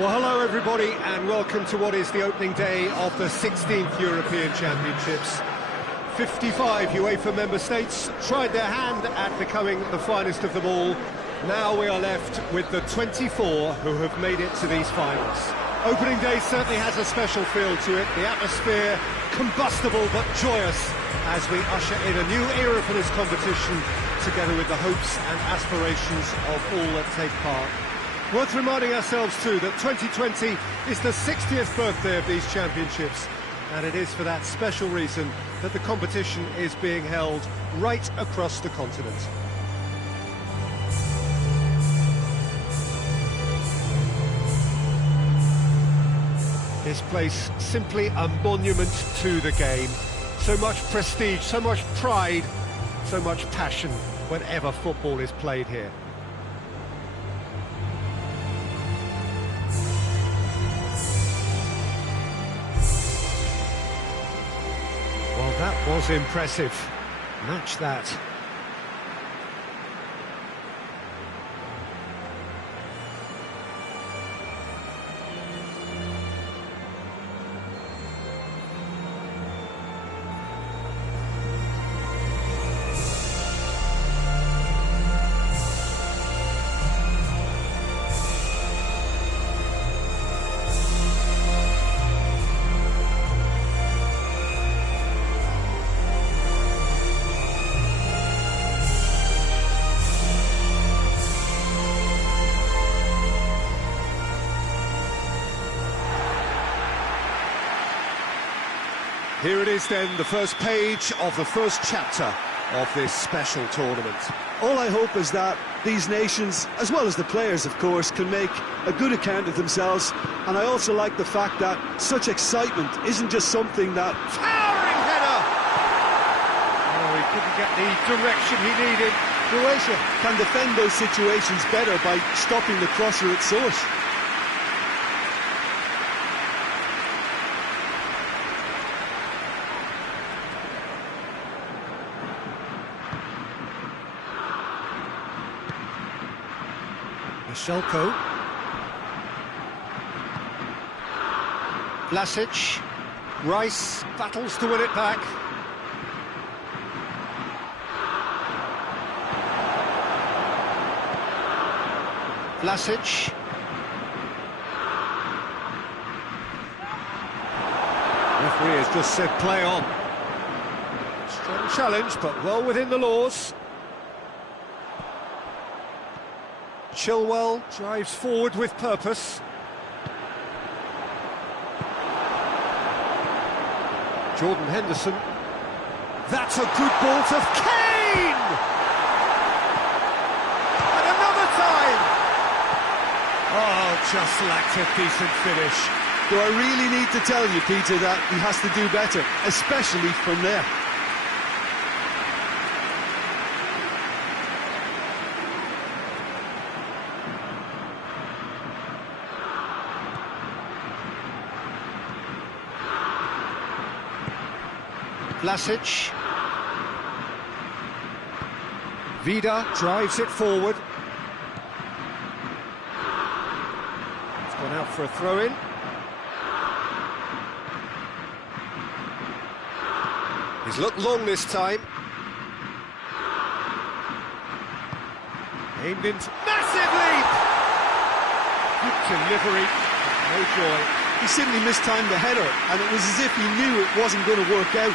Well, hello everybody, and welcome to what is the opening day of the 16th European Championships. 55 UEFA member states tried their hand at becoming the finest of them all. Now we are left with the 24 who have made it to these finals. Opening day certainly has a special feel to it. The atmosphere, combustible but joyous, as we usher in a new era for this competition, together with the hopes and aspirations of all that take part. Worth reminding ourselves too that 2020 is the 60th birthday of these championships, and it is for that special reason that the competition is being held right across the continent. This place simply a monument to the game. So much prestige, so much pride, so much passion whenever football is played here. Well, that was impressive. Match that. Here it is then, the first page of the first chapter of this special tournament. All I hope is that these nations, as well as the players of course, can make a good account of themselves, and I also like the fact that such excitement isn't just something that... Towering header! Oh, he couldn't get the direction he needed. Croatia can defend those situations better by stopping the crosser at source. Shelko. Vlasic. Rice battles to win it back. Vlasic. Referee has just said play on. Strong challenge, but well within the laws. Chilwell drives forward with purpose. Jordan Henderson. That's a good ball to Kane! And another time! Oh, just lacked a decent finish. Do I really need to tell you, Peter, that he has to do better, especially from there? Vlasic. Vida drives it forward. It's gone out for a throw-in. He's looked long this time. Aimed into... Massive leap! Good delivery. No joy. He simply mistimed the header, and it was as if he knew it wasn't going to work out.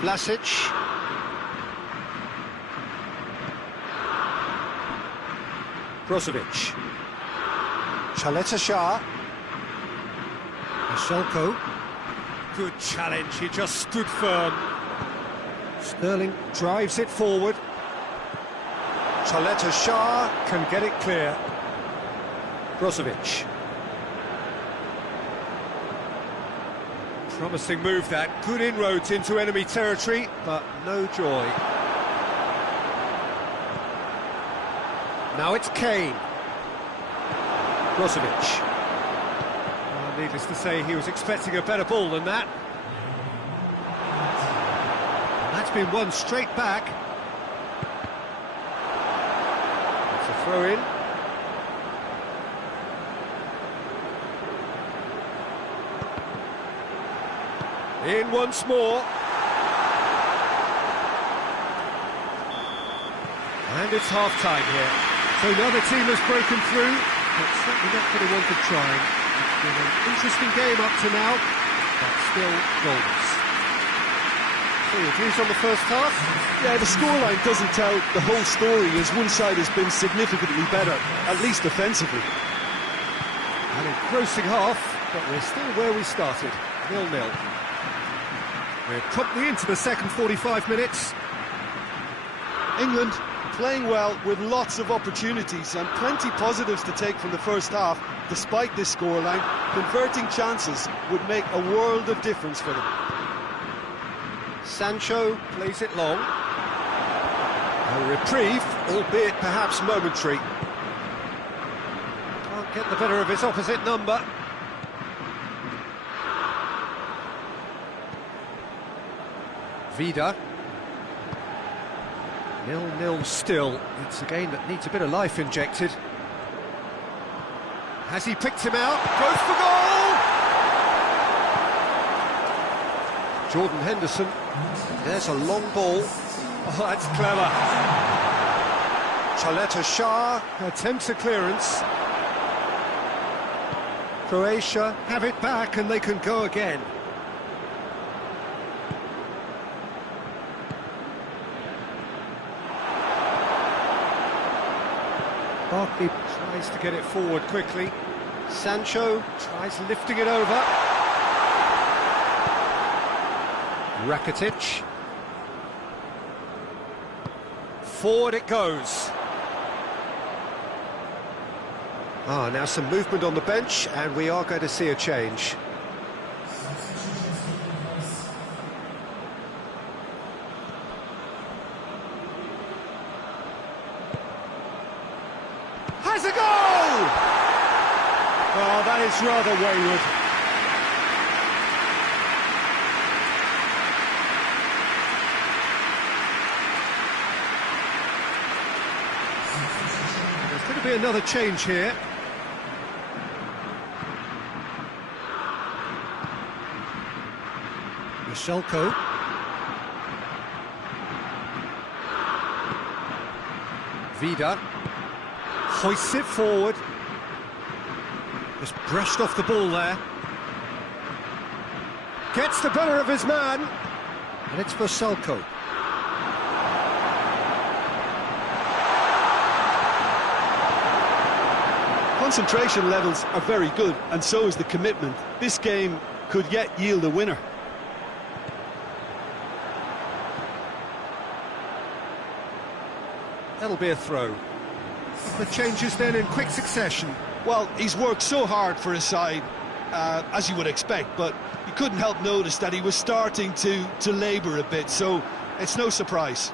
Vlasic. Brozovic. Chaleta Shah. Shelko. Good challenge, he just stood firm. Sterling drives it forward. Chaleta Shah can get it clear. Brozovic. Promising move that, good inroads into enemy territory, but no joy. Now it's Kane. Brozovic. Needless to say, he was expecting a better ball than that. And that's been won straight back. It's a throw-in. In once more. And it's half-time here. So now the team has broken through, but certainly not going to want to try. It's been an interesting game up to now, but still goals. So your views on the first half? Yeah, the scoreline doesn't tell the whole story, as one side has been significantly better, at least defensively. An engrossing half, but we're still where we started, 0-0. We're promptly into the second 45 minutes. England playing well with lots of opportunities and plenty positives to take from the first half. Despite this scoreline, converting chances would make a world of difference for them. Sancho plays it long. A reprieve, albeit perhaps momentary. Can't get the better of his opposite number. Vida. 0-0 still. It's a game that needs a bit of life injected. Has he picked him out? Goes for goal! Jordan Henderson. There's a long ball. Oh, that's clever. Chaleta Shah attempts a clearance. Croatia have it back and they can go again. Barkley tries to get it forward quickly. Sancho tries lifting it over. Rakitic. Forward it goes. Now some movement on the bench, and we are going to see a change. Has a goal! Oh, that is rather wayward. There's going to be another change here. Michelko. Vida. Hoists it forward. Just brushed off the ball there. Gets the better of his man. And it's Michelko. Concentration levels are very good, and so is the commitment. This game could yet yield a winner. That'll be a throw. The changes then in quick succession. Well, he's worked so hard for his side, as you would expect, but you couldn't help notice that he was starting to labour a bit, so it's no surprise.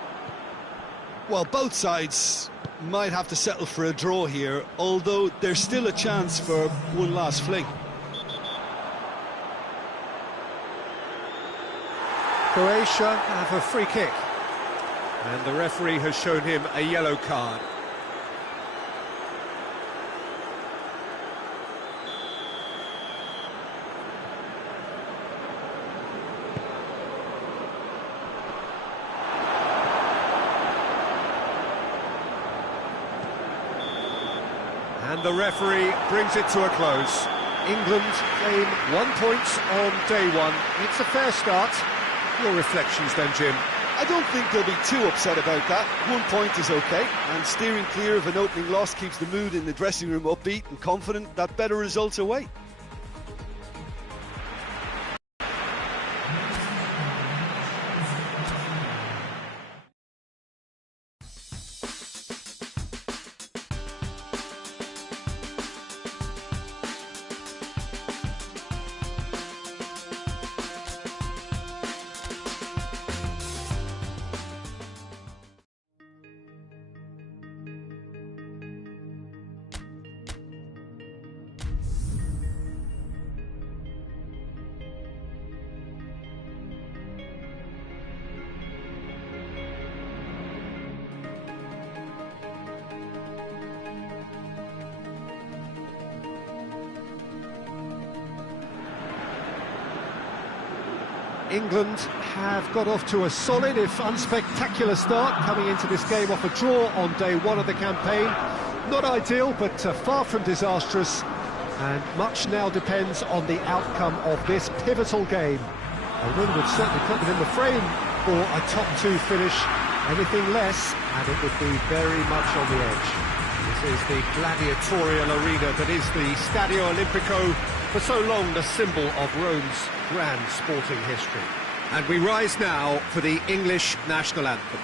Well, both sides might have to settle for a draw here, although there's still a chance for one last fling. Croatia have a free kick. And the referee has shown him a yellow card. And the referee brings it to a close. England claim 1 point on day one. It's a fair start. Your reflections then, Jim? I don't think they'll be too upset about that. 1 point is okay, and steering clear of an opening loss keeps the mood in the dressing room upbeat and confident that better results await. England have got off to a solid, if unspectacular start, coming into this game off a draw on day one of the campaign. Not ideal, but far from disastrous, and much now depends on the outcome of this pivotal game. A win would certainly put them in the frame for a top-2 finish. Anything less, and it would be very much on the edge. This is the gladiatorial arena that is the Stadio Olimpico, for so long the symbol of Rome's grand sporting history. And we rise now for the English national anthem.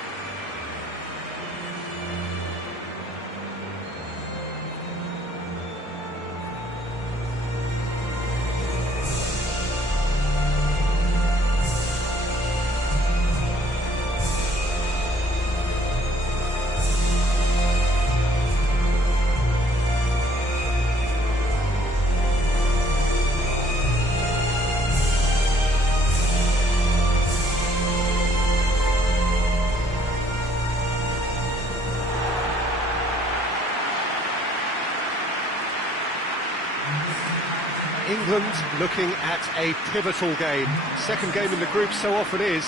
England looking at a pivotal game. Second game in the group so often is.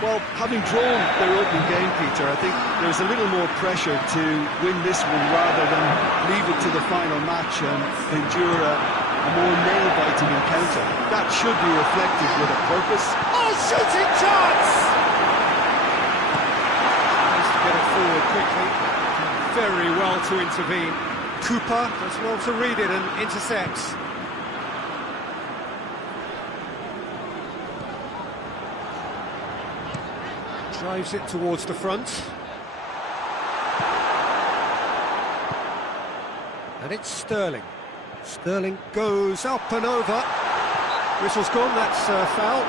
Well, having drawn their opening game, Peter, I think there's a little more pressure to win this one rather than leave it to the final match and endure a more nail-biting encounter. That should be reflected with a purpose. Oh, shooting chance! Needs to get it forward quickly. Very well to intervene. Cooper does well to read it and intercepts. Drives it towards the front. And it's Sterling. Sterling goes up and over. Whistle's gone, that's foul.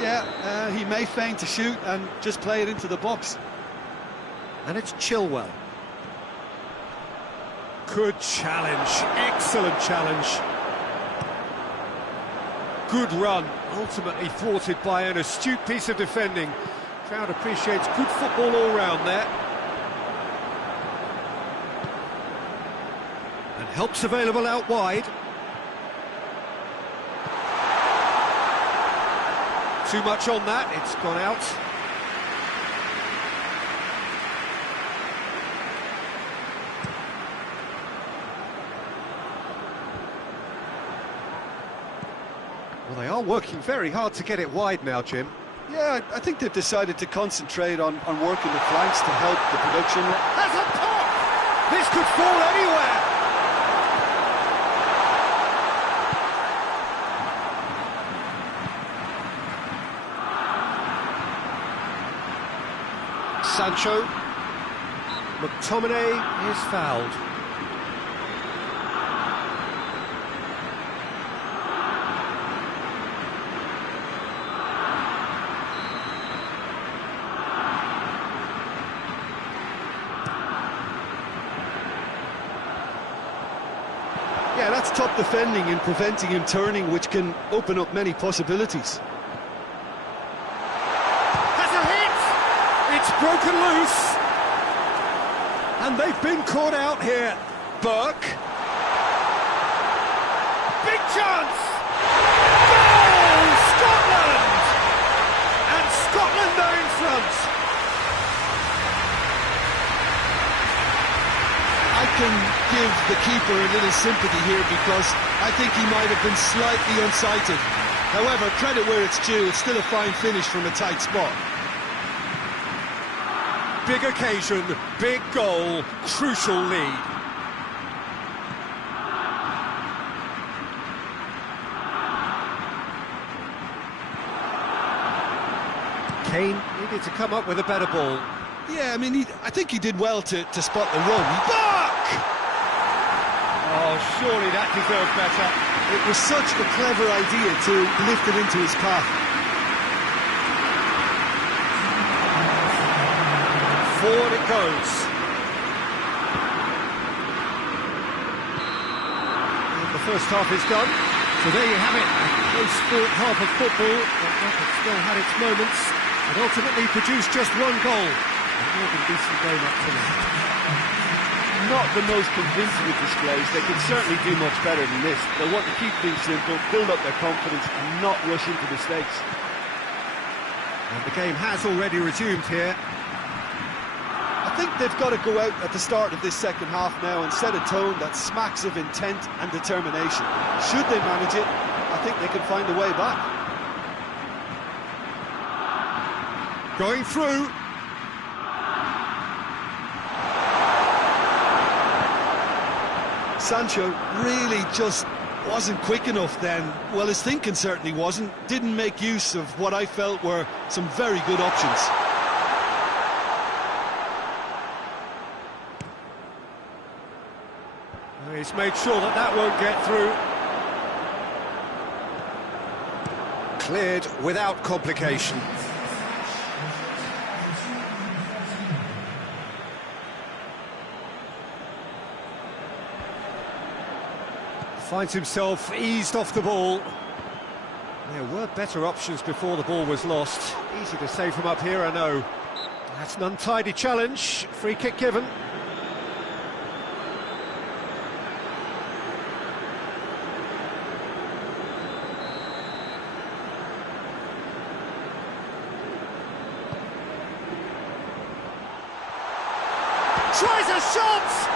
Yeah, he may feign to shoot and just play it into the box. And it's Chilwell. Good challenge, excellent challenge. Good run, ultimately thwarted by an astute piece of defending. Crowd appreciates good football all round there. And help's available out wide. Too much on that, it's gone out. Well, they are working very hard to get it wide now, Jim. Yeah, I think they've decided to concentrate on working the flanks to help the production. That's a pop! This could fall anywhere! Sancho. McTominay is fouled. Yeah, that's top defending and preventing him turning, which can open up many possibilities. That's a hit! It's broken loose! And they've been caught out here. Burke. Big chance! Goal! Scotland! And Scotland are in front. I can give the keeper a little sympathy here because I think he might have been slightly unsighted. However, credit where it's due, it's still a fine finish from a tight spot. Big occasion, big goal, crucial lead. Kane needed to come up with a better ball. Yeah, I mean, I think he did well to spot the run. Oh, surely that deserved better. It was such a clever idea to lift it into his path. Forward it goes. And the first half is done. So there you have it, a close-fought half of football, but that has still had its moments, and ultimately produced just one goal. More than decent game up to now. Not the most convincing of displays. They can certainly do much better than this. They'll want to keep things simple, build up their confidence and not rush into mistakes. And the game has already resumed here. I think they've got to go out at the start of this second half now and set a tone that smacks of intent and determination. Should they manage it, I think they can find a way back. Going through. Sancho really just wasn't quick enough then. Well, his thinking certainly wasn't. Didn't make use of what I felt were some very good options. He's made sure that that won't get through. Cleared without complication. Finds himself eased off the ball. There were better options before the ball was lost. Easy to save from up here, I know. That's an untidy challenge. Free kick given. Tries a shot!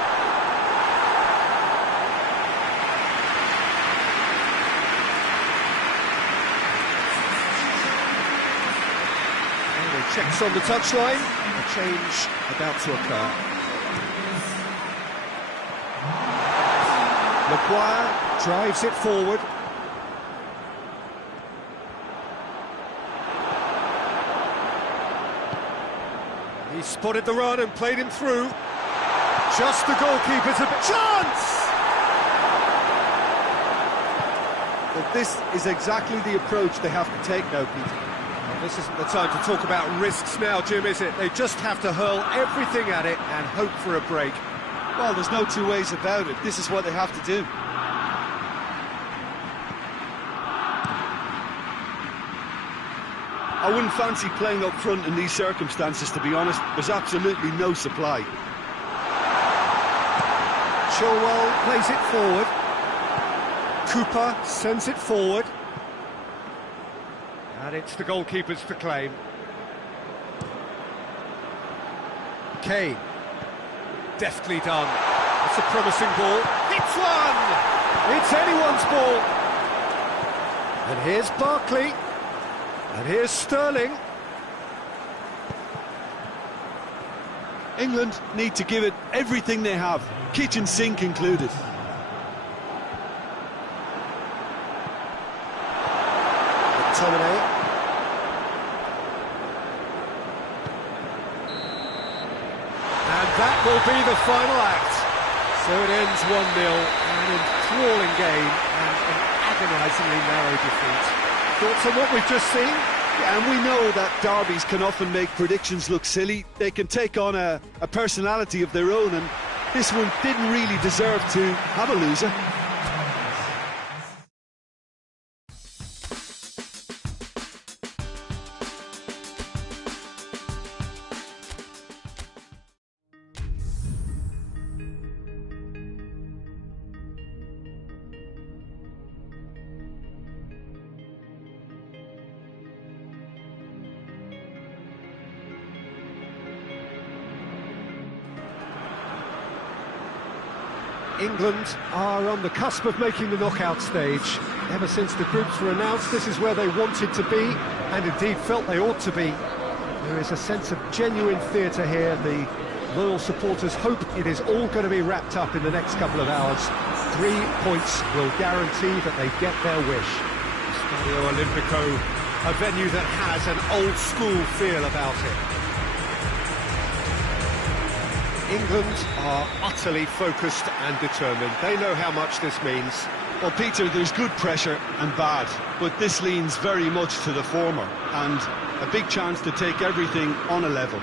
Checks on the touchline, a change about to occur. Maguire drives it forward. He spotted the run and played him through. Just the goalkeeper's a bit... Chance! But this is exactly the approach they have to take now, Peter. This isn't the time to talk about risks now, Jim, is it? They just have to hurl everything at it and hope for a break. Well, there's no two ways about it. This is what they have to do. I wouldn't fancy playing up front in these circumstances, to be honest. There's absolutely no supply. Chilwell plays it forward. Cooper sends it forward. And it's the goalkeepers to claim. Kane. Deftly done. It's a promising ball. Hits one! It's anyone's ball. And here's Barkley. And here's Sterling. England need to give it everything they have, kitchen sink included. McTominay. And that will be the final act. So it ends 1-0, an enthralling game and an agonisingly narrow defeat. Thoughts on what we've just seen? Yeah, and we know that derbies can often make predictions look silly. They can take on a personality of their own, and this one didn't really deserve to have a loser. England are on the cusp of making the knockout stage. Ever since the groups were announced, this is where they wanted to be, and indeed felt they ought to be. There is a sense of genuine theatre here. The loyal supporters hope it is all going to be wrapped up in the next couple of hours. 3 points will guarantee that they get their wish. Stadio Olimpico, a venue that has an old-school feel about it. England are utterly focused and determined. They know how much this means. Well, Peter, there's good pressure and bad, but this leans very much to the former, and a big chance to take everything on a level.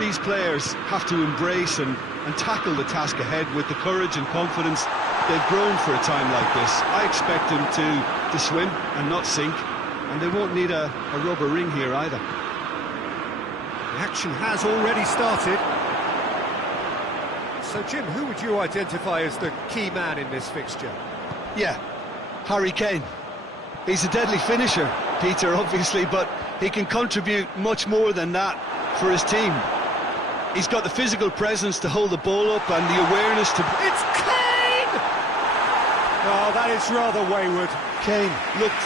These players have to embrace and tackle the task ahead with the courage and confidence they've grown for a time like this. I expect them to swim and not sink, and they won't need a rubber ring here either. Action has already started. So, Jim, who would you identify as the key man in this fixture? Yeah, Harry Kane. He's a deadly finisher, Peter, obviously, but he can contribute much more than that for his team. He's got the physical presence to hold the ball up and the awareness to... It's Kane! Oh, that is rather wayward. Kane looked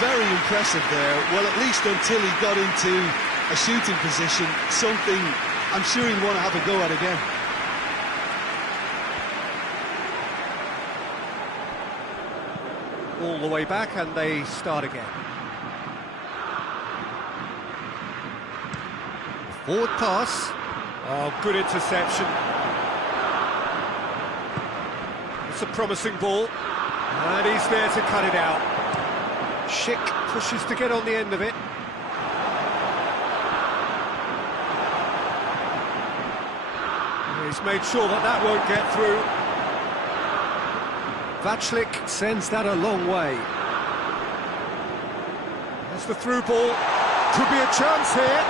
very impressive there, well, at least until he got into a shooting position, something I'm sure he'll want to have a go at again. All the way back, and they start again. Forward pass. Oh, good interception. It's a promising ball, and he's there to cut it out. Schick pushes to get on the end of it. He's made sure that that won't get through. Vachlik sends that a long way. There's the through ball. Could be a chance here.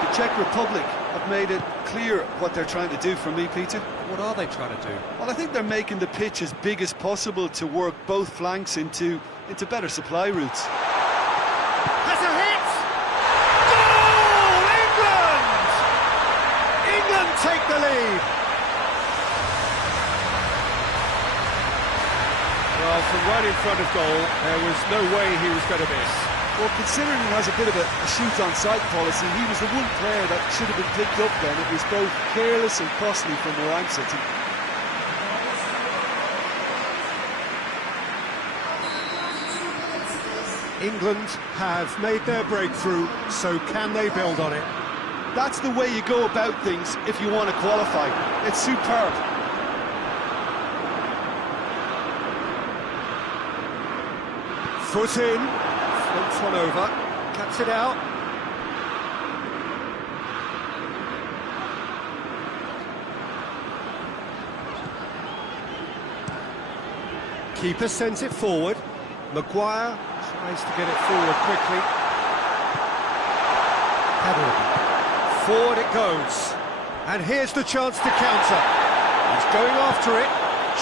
The Czech Republic have made it clear what they're trying to do for me, Peter. What are they trying to do? Well, I think they're making the pitch as big as possible to work both flanks into better supply routes. Has a hit! Goal! England! England take the lead. Well, from right in front of goal, there was no way he was going to miss. Well, considering he has a bit of a shoot-on-sight policy, he was the one player that should have been picked up then. It was both careless and costly from Moranksa. England have made their breakthrough, so can they build on it? That's the way you go about things if you want to qualify. It's superb. Foot in, floats one over, cuts it out. Keeper sends it forward. Maguire tries to get it forward quickly. Forward it goes. And here's the chance to counter. He's going after it.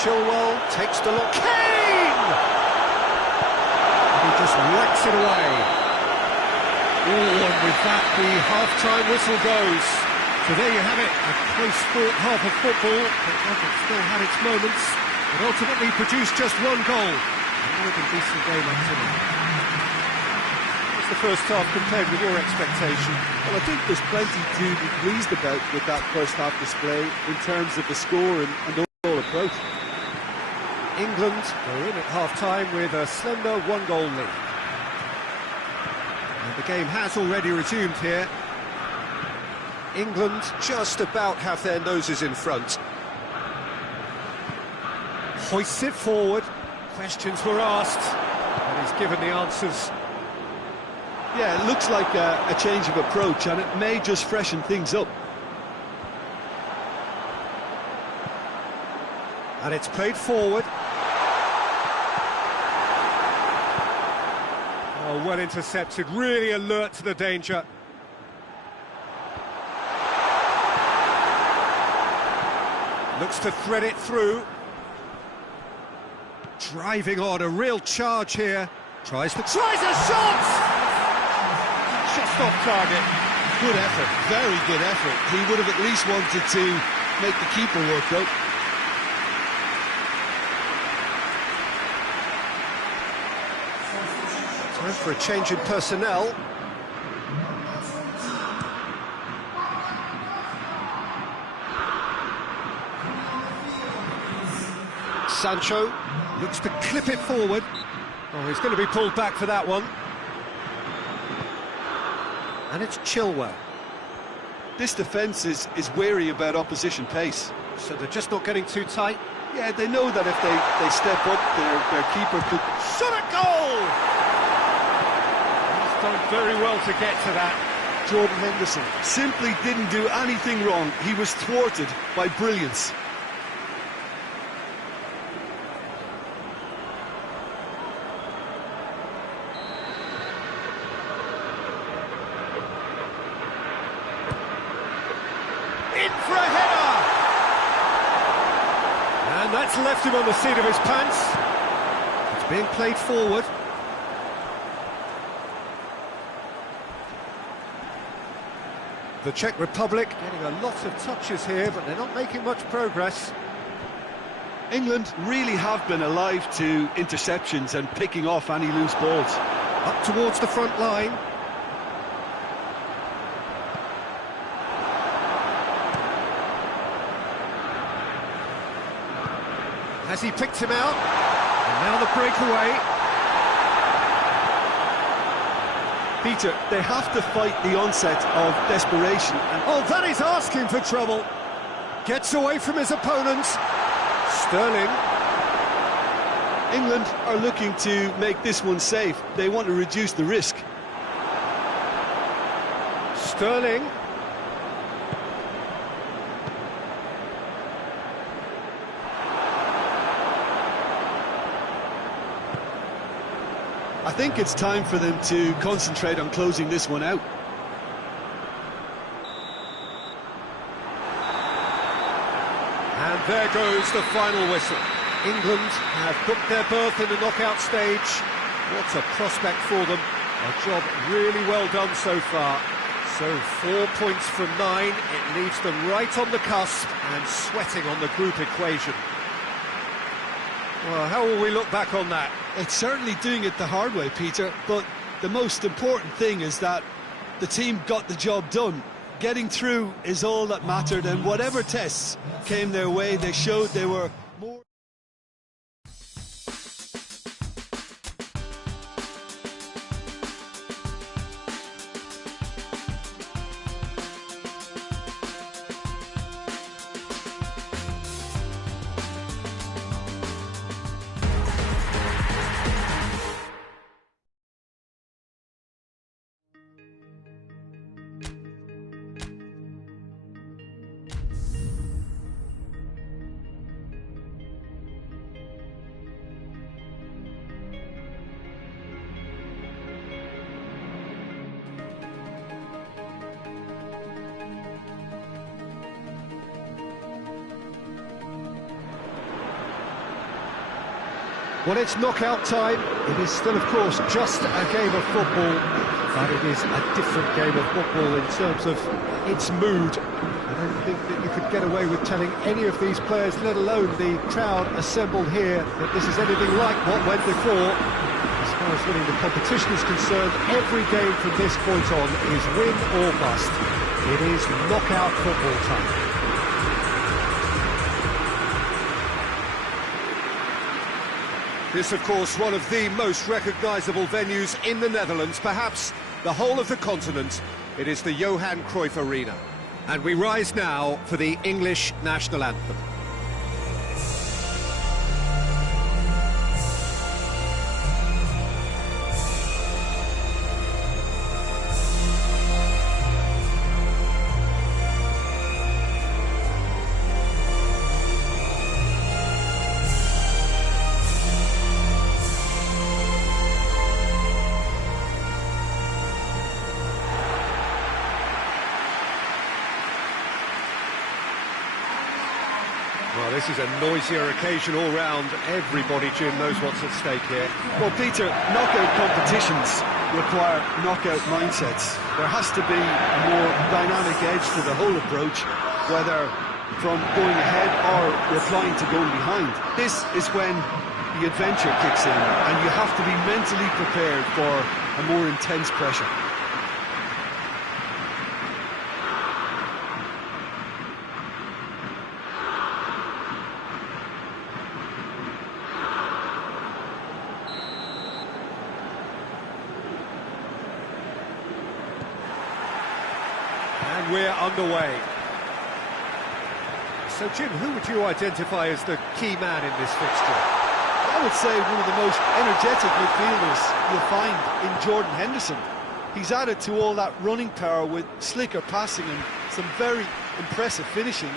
Chilwell takes the look. Kane! He just whacks it away. Oh, and with that, the half-time whistle goes. So there you have it, a close-fought half of football, but one that still had its moments, but ultimately produced just one goal. More than decent game activity. What's the first half compared with your expectation? Well, I think there's plenty to be pleased about with that first half display in terms of the score and overall approach. England are in at half-time with a slender one-goal lead. And the game has already resumed here. England just about have their noses in front. Hoists it forward. Questions were asked, and he's given the answers. Yeah, it looks like a change of approach, and it may just freshen things up. And it's played forward. Oh, well intercepted, really alert to the danger. Looks to thread it through. Driving on, a real charge here. Tries a shot! Just off target. Good effort, very good effort. He would have at least wanted to make the keeper work though. Time for a change in personnel. Sancho looks to clip it forward. Oh, he's going to be pulled back for that one. And it's Chilwell. This defence is wary about opposition pace. So they're just not getting too tight. Yeah, they know that if they step up, their keeper could... Shot a goal! He's done very well to get to that. Jordan Henderson simply didn't do anything wrong. He was thwarted by brilliance. left him on the seat of his pants. It's being played forward. The Czech Republic getting a lot of touches here, but they're not making much progress. England really have been alive to interceptions and picking off any loose balls. Up towards the front line. Has he picked him out? And now the breakaway. Peter, they have to fight the onset of desperation. And oh, that is asking for trouble. Gets away from his opponent. Sterling. England are looking to make this one safe. They want to reduce the risk. Sterling. I think it's time for them to concentrate on closing this one out. And there goes the final whistle. England have booked their berth in the knockout stage. What a prospect for them. A job really well done so far. So 4 points from 9. It leaves them right on the cusp and sweating on the group equation. Well, how will we look back on that? It's certainly doing it the hard way, Peter, but the most important thing is that the team got the job done. Getting through is all that mattered, and whatever tests came their way, they showed they were more... Well, it's knockout time. It is still, of course, just a game of football, but it is a different game of football in terms of its mood. I don't think that you could get away with telling any of these players, let alone the crowd assembled here, that this is anything like what went before. As far as winning the competition is concerned, every game from this point on is win or bust. It is knockout football time. This, of course, one of the most recognisable venues in the Netherlands, perhaps the whole of the continent. It is the Johan Cruyff Arena. And we rise now for the English national anthem. Well, this is a noisier occasion all round. Everybody, Jim, knows what's at stake here. Well, Peter, knockout competitions require knockout mindsets. There has to be a more dynamic edge to the whole approach, whether from going ahead or replying to going behind. This is when the adventure kicks in, and you have to be mentally prepared for a more intense pressure. And we're underway. So, Jim, who would you identify as the key man in this fixture? I would say one of the most energetic midfielders you'll find in Jordan Henderson. He's added to all that running power with slicker passing and some very impressive finishing,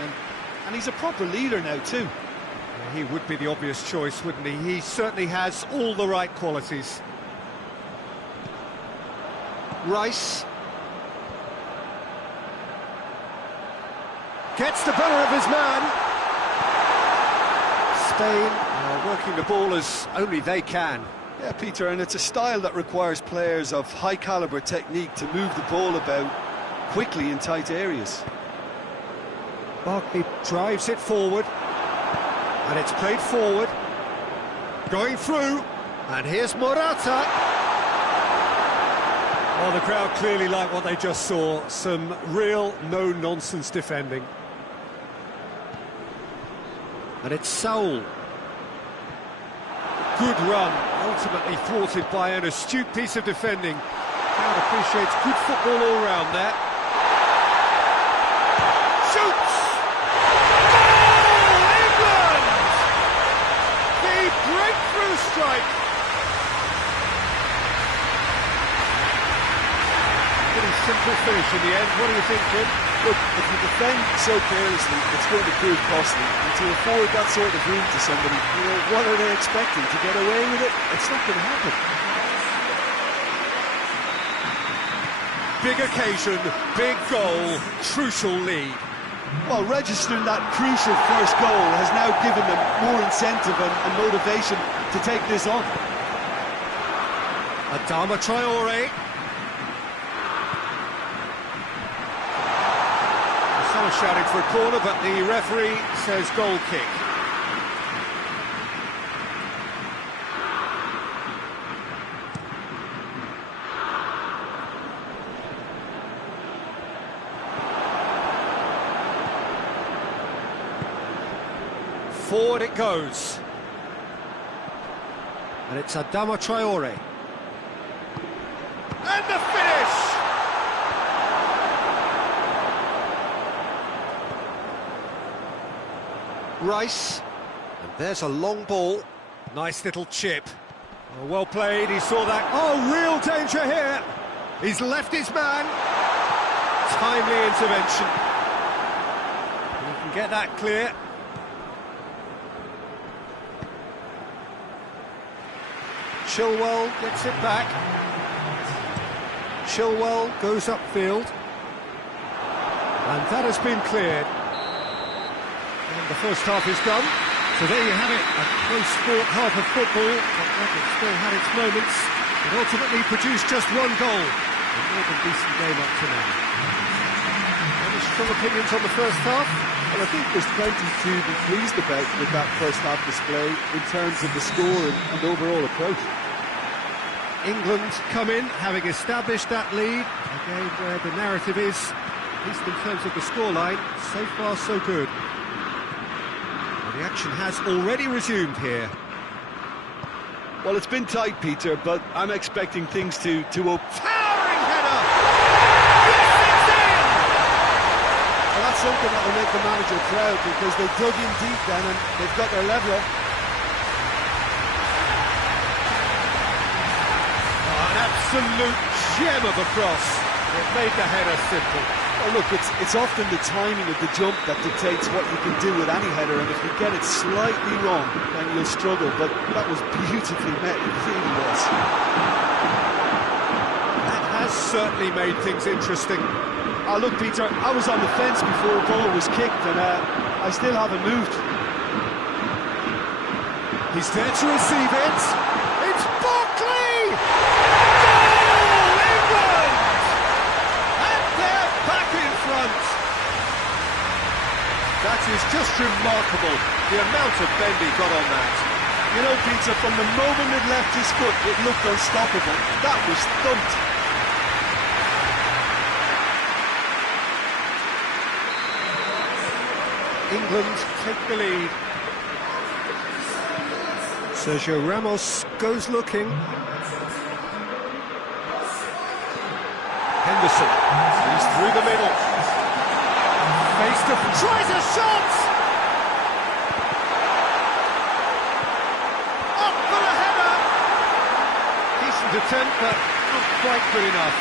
and he's a proper leader now too. Yeah, he would be the obvious choice, wouldn't he? He certainly has all the right qualities. Rice. Gets the better of his man. Spain are working the ball as only they can. Yeah, Peter, and it's a style that requires players of high-caliber technique to move the ball about quickly in tight areas. Barkley drives it forward, and it's played forward, going through, and here's Morata. Oh, the crowd clearly like what they just saw, some real no-nonsense defending. And it's Saul. Good run, ultimately thwarted by an astute piece of defending. Crowd appreciates good football all round there. Shoots! Goal, England! The breakthrough strike. Pretty simple finish in the end. What do you think, Jim? Look, if you defend so carelessly, it's going to prove costly. And to afford that sort of room to somebody, you know, what are they expecting? To get away with it? It's not going to happen. Big occasion, big goal, crucial lead. Well, registering that crucial first goal has now given them more incentive and motivation to take this on. Adama Traore. Someone shouting for a corner, but the referee says goal kick. Forward it goes. And it's Adama Traore. And the finish! Rice. And there's a long ball. Nice little chip. Oh, well played, he saw that. Oh, real danger here. He's left his man. Timely intervention. He can get that clear. Chilwell gets it back. Chilwell goes upfield. And that has been cleared. And the first half is done. So there you have it, a close-fought half of football. It still had its moments. It ultimately produced just one goal. A more than decent game up to now. Any strong opinions on the first half? Well, I think there's plenty to be pleased about with that first half display in terms of the score and overall approach. England come in, having established that lead. A game where the narrative is, at least in terms of the scoreline, so far so good. And the action has already resumed here. Well, it's been tight, Peter, but I'm expecting things to open. Towering header! Yes, it's in! Well, that's something that will make the manager proud because they dug in deep then and they've got their leveller. Absolute gem of a cross. It made the header simple. Well, look, it's often the timing of the jump that dictates what you can do with any header, and if you get it slightly wrong, then you'll struggle. But that was beautifully met, it really was. That has certainly made things interesting. Oh, look, Peter, I was on the fence before the ball was kicked, and I still haven't moved. He's there to receive it. It's Barkley! That is just remarkable, the amount of bend he got on that. You know, Peter, from the moment it left his foot, it looked unstoppable. That was thumped. England take the lead. Sergio Ramos goes looking. Henderson, he's through the middle. Tries a shot! Up for a header! Decent attempt, but not quite good enough.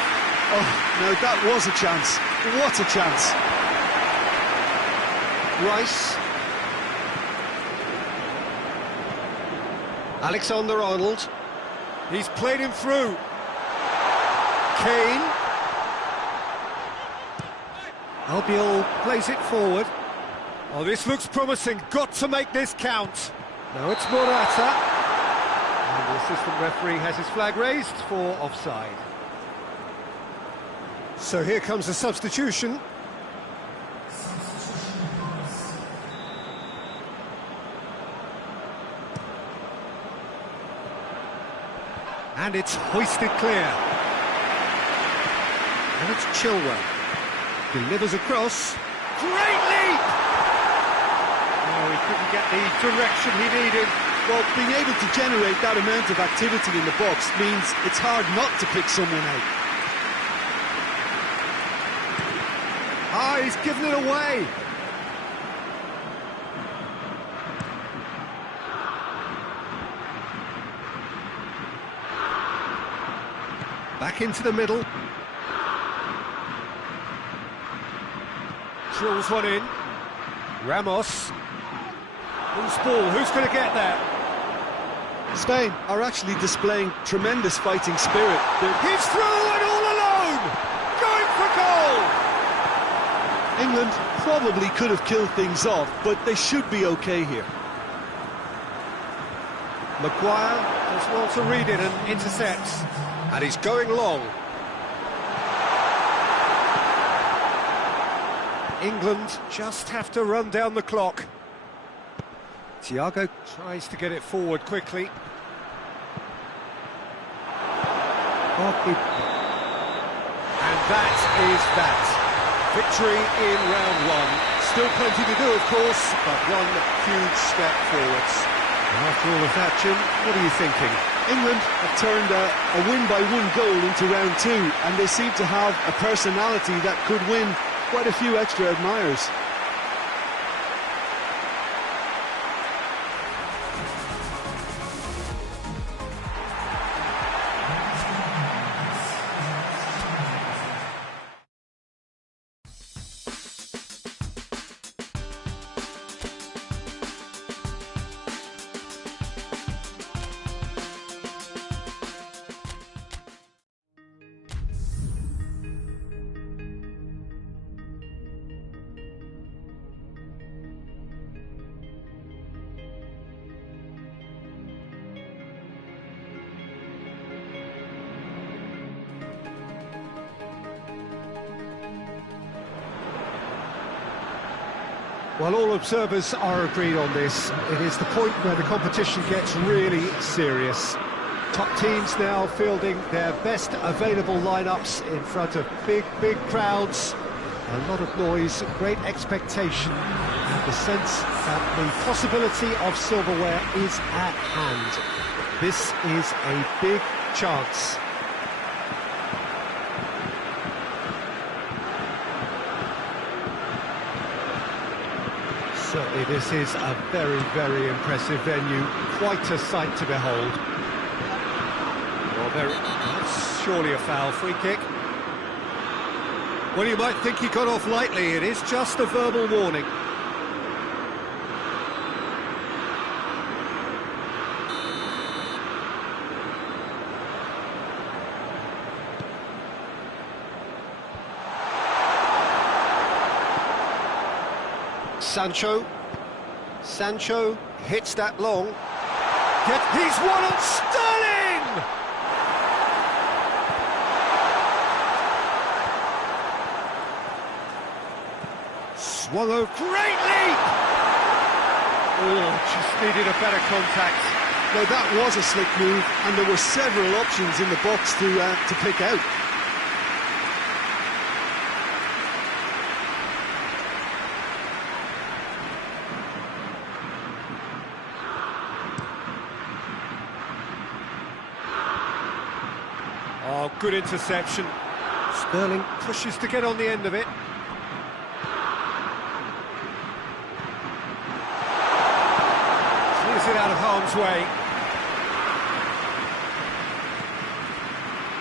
Oh, no, that was a chance. What a chance. Rice. Alexander-Arnold. He's played him through. Kane. Albiol plays it forward. Oh, this looks promising. Got to make this count. No, it's Morata. And the assistant referee has his flag raised for offside. So here comes a substitution. And it's hoisted clear. And it's Chilwell. Delivers across. Great leap! Oh, he couldn't get the direction he needed. Well, being able to generate that amount of activity in the box means it's hard not to pick someone out. Ah, he's given it away. Back into the middle. Drills one in. Ramos. Loose ball, who's going to get that? Spain are actually displaying tremendous fighting spirit. He's through and all alone! Going for goal! England probably could have killed things off, but they should be okay here. Maguire does well to read it and intercepts. And he's going long. England just have to run down the clock. Thiago tries to get it forward quickly. And that is that. Victory in round one. Still plenty to do, of course, but one huge step forwards. And after all of that, Jim, what are you thinking? England have turned a win-by-one goal into round two, and they seem to have a personality that could win quite a few extra admirers. Well, all observers are agreed on this. It is the point where the competition gets really serious. Top teams now fielding their best available lineups in front of big crowds. A lot of noise, great expectation, and the sense that the possibility of silverware is at hand. This is a big chance. Certainly this is a very impressive venue, quite a sight to behold. Well, that's surely a foul, free kick. Well, you might think he got off lightly, it is just a verbal warning. Sancho hits that long. He's one on Sterling! Swung over, great leap! Oh, just needed a better contact. Now that was a slick move, and there were several options in the box to pick out. Oh, good interception. Sterling pushes to get on the end of it. Clears it out of harm's way.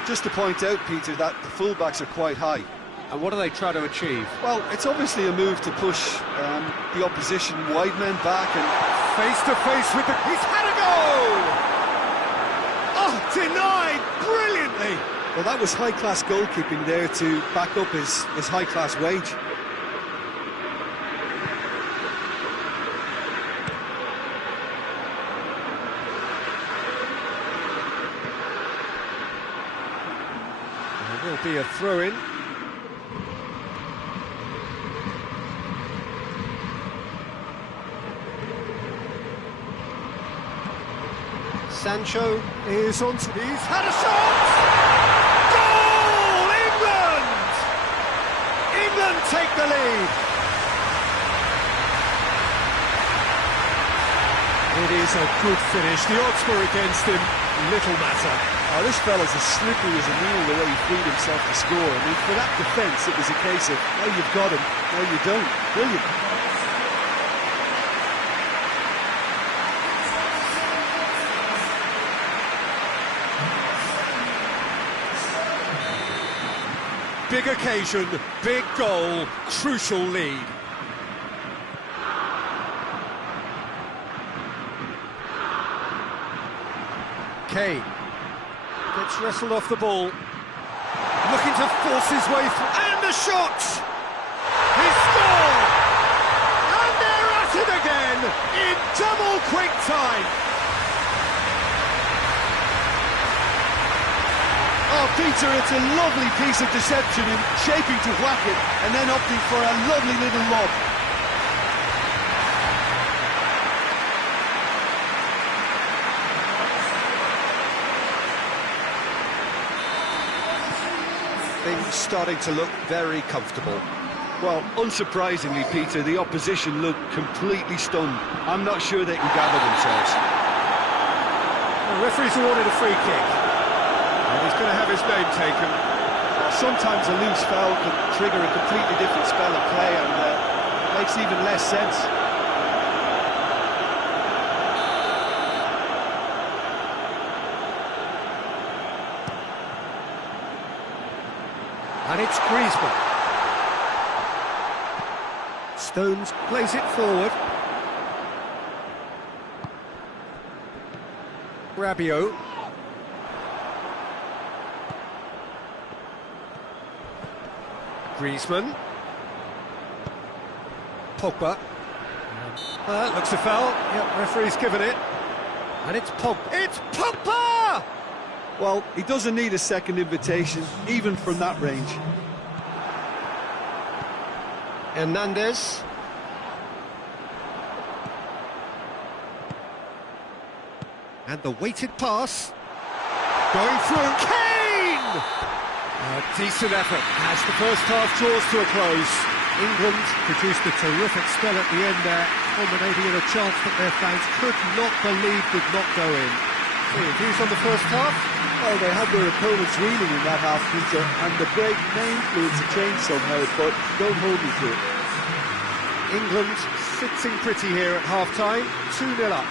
Just to point out, Peter, that the fullbacks are quite high. And what do they try to achieve? Well, it's obviously a move to push the opposition wide men back and... Face to face with the... He's had a go! Oh, denied brilliantly! Well, that was high-class goalkeeping there to back up his high-class wage. Will be a throw-in. Sancho is on. He's had a shot! Goal! England! England take the lead. It is a good finish. The odds were against him. Little matter. Oh, this fella's as slippery as a mule the way he freed himself to score. I mean, for that defence, it was a case of, now you've got him, now you don't. Brilliant. Big occasion, big goal, crucial lead. Kane gets wrestled off the ball, looking to force his way through, and a shot! He scored! And they're at it again, in double quick time! Oh, Peter, it's a lovely piece of deception in shaping to whack it, and then opting for a lovely little lob. Things starting to look very comfortable. Well, unsurprisingly, Peter, the opposition look completely stunned. I'm not sure they can gather themselves. The referee's awarded a free kick, and he's going to have his name taken. Sometimes a loose foul can trigger a completely different spell of play, and makes even less sense. And it's Griezmann. Stones plays it forward. Rabiot. Griezmann. Pogba. Looks a foul. Yep, referee's given it. And it's Pogba. It's Pogba! Well, he doesn't need a second invitation, even from that range. Hernandez. And the weighted pass. Going through. Kane! A decent effort as the first half draws to a close. England produced a terrific spell at the end there, culminating in a chance that their fans could not believe did not go in. So your views on the first half? Well, they had their opponents reeling in that half, Peter, and the break may influence a change somehow, but don't hold me to it. England sitting pretty here at half-time, 2-0 up.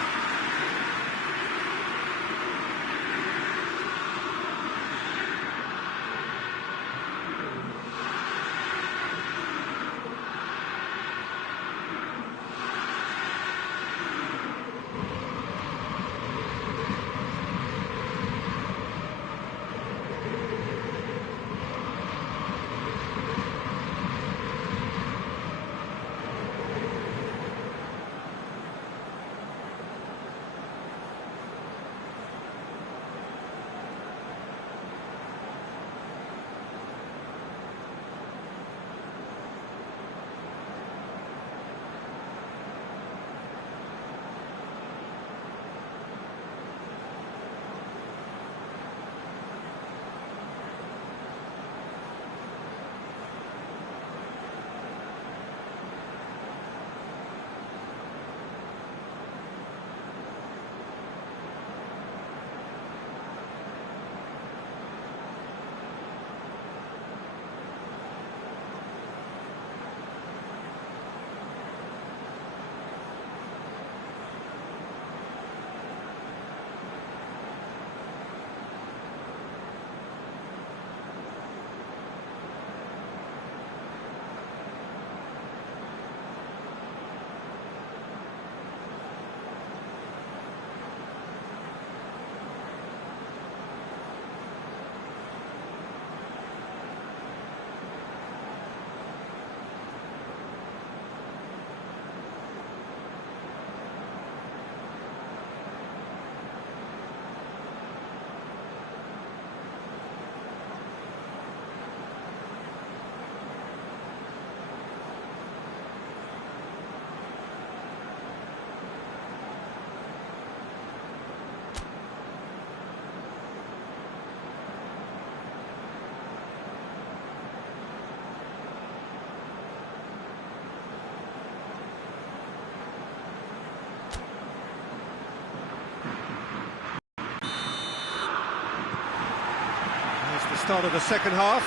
start of the second half.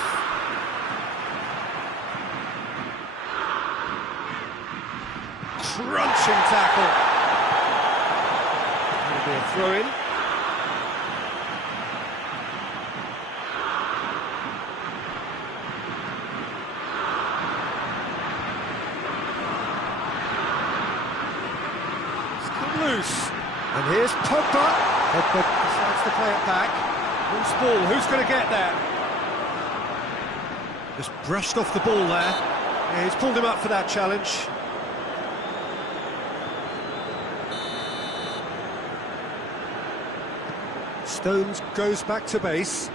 Crunching tackle. That'll be a throw-in. Loose, and here's Pogba. Pogba decides to play it back. Loose ball, who's going to get there? Just brushed off the ball there. Yeah, he's pulled him up for that challenge. Stones goes back to base.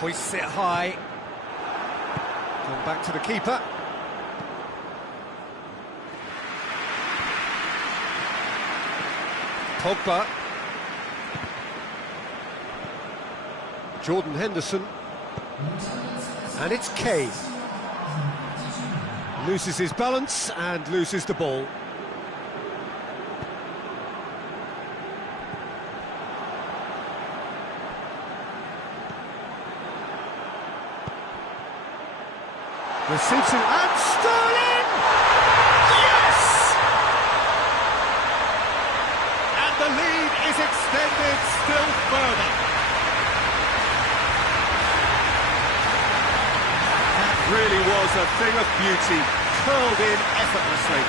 Hoists it high. Gone back to the keeper. Pogba. Jordan Henderson. And it's Kane. Loses his balance and loses the ball. Receives it, and Sterling! Yes! And the lead is extended still further. That really was a thing of beauty, curled in effortlessly.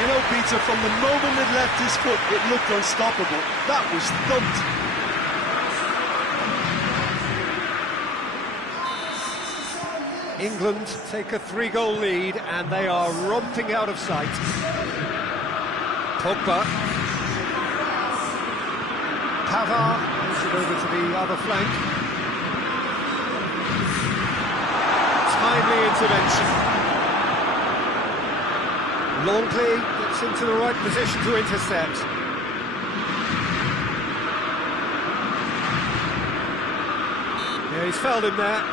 You know, Peter, from the moment it left his foot, it looked unstoppable. That was thumped. England take a 3-goal lead and they are romping out of sight. Pogba. Pavard moves it over to the other flank. Timely intervention. Longley gets into the right position to intercept. Yeah, he's fouled him there.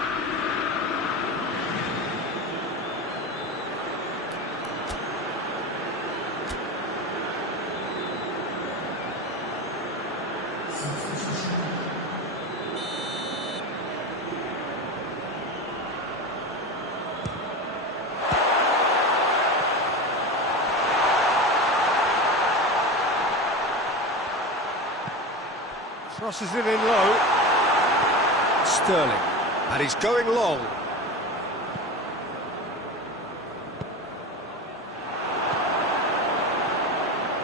Crosses it in low. Sterling. And he's going long.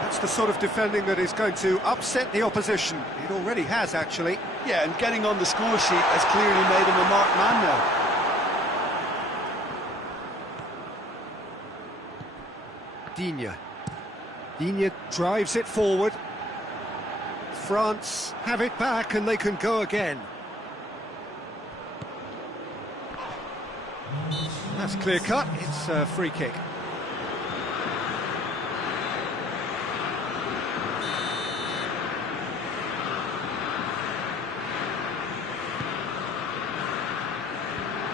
That's the sort of defending that is going to upset the opposition. It already has, actually. Yeah, and getting on the score sheet has clearly made him a marked man now. Digne. Digne drives it forward. France have it back and they can go again. That's clear cut, it's a free kick.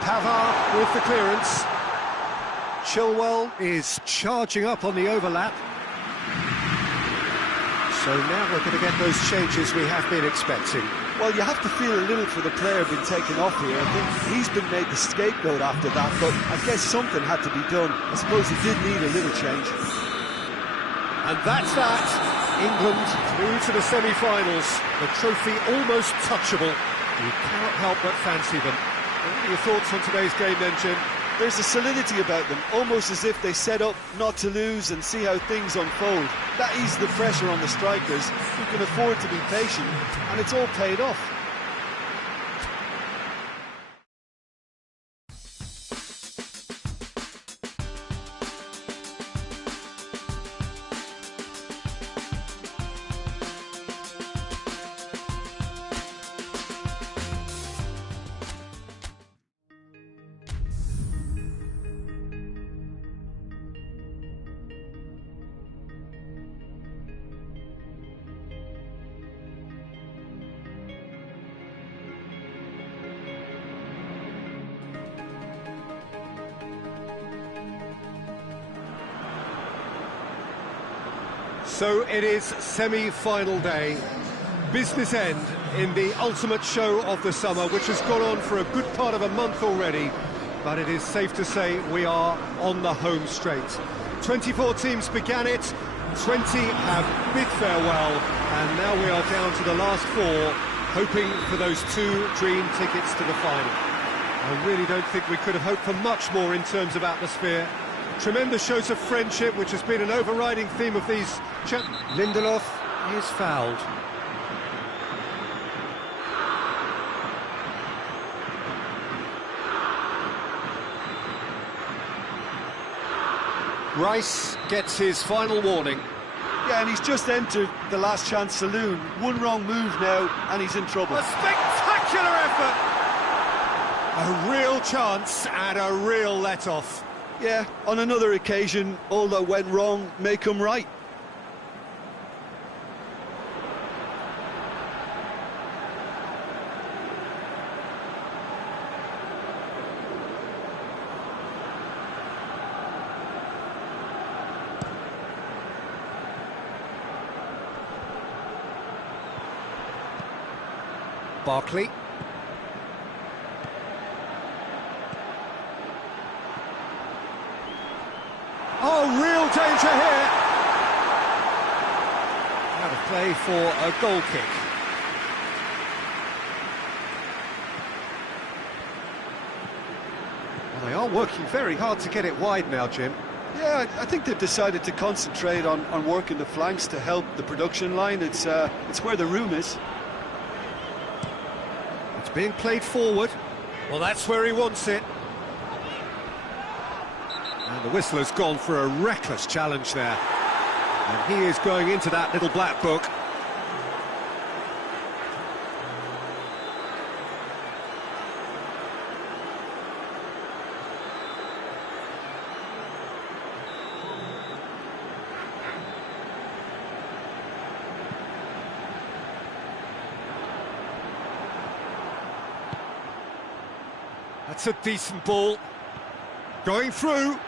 Pavard with the clearance. Chilwell is charging up on the overlap. So now we're going to get those changes we have been expecting. Well, you have to feel a little for the player being taken off here. I think he's been made the scapegoat after that, but I guess something had to be done. I suppose he did need a little change. And that's that. England through to the semi-finals. The trophy almost touchable. You cannot help but fancy them. What are your thoughts on today's game then, Jim? There's a solidity about them, almost as if they set up not to lose and see how things unfold. That eases the pressure on the strikers, who can afford to be patient, and it's all paid off. So it is semi-final day. Business end in the ultimate show of the summer, which has gone on for a good part of a month already, but it is safe to say we are on the home straight. 24 teams began it, 20 have bid farewell, and now we are down to the last 4, hoping for those 2 dream tickets to the final. I really don't think we could have hoped for much more in terms of atmosphere. Tremendous shows of friendship, which has been an overriding theme of these... Lindelof is fouled. Rice gets his final warning. Yeah, and he's just entered the last chance saloon. One wrong move now, and he's in trouble. A spectacular effort! A real chance and a real let-off. Yeah, on another occasion, all that went wrong may come right. Barkley. Oh, real danger here. Out of play for a goal kick. Well, they are working very hard to get it wide now, Jim. Yeah, I think they've decided to concentrate on working the flanks to help the production line. It's where the room is. It's being played forward. Well, that's where he wants it. And the whistler's gone for a reckless challenge there. And he is going into that little black book. That's a decent ball. Going through.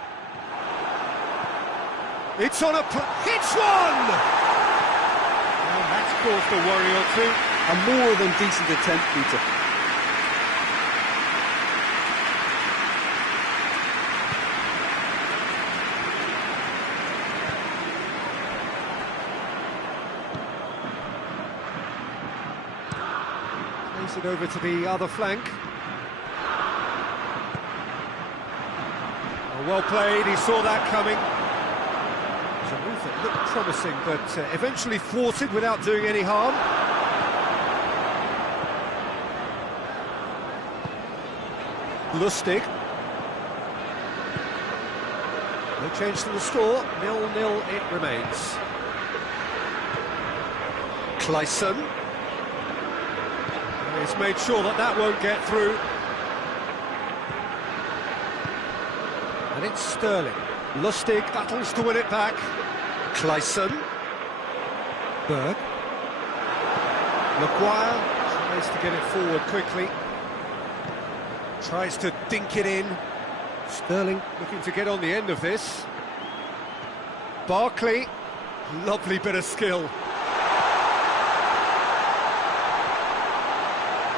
It's on a... Hits one! Well, that's caused a worry or two. A more than decent attempt, Peter. Plays it over to the other flank. Well played, he saw that coming. It was a move that looked promising, but eventually thwarted without doing any harm. Lustig. No change to the score, 0-0 it remains. Clayson. He's made sure that that won't get through. And it's Sterling. Lustig battles to win it back. Clayson. Berg. Maguire tries to get it forward quickly. Tries to dink it in. Sterling looking to get on the end of this. Barkley. Lovely bit of skill.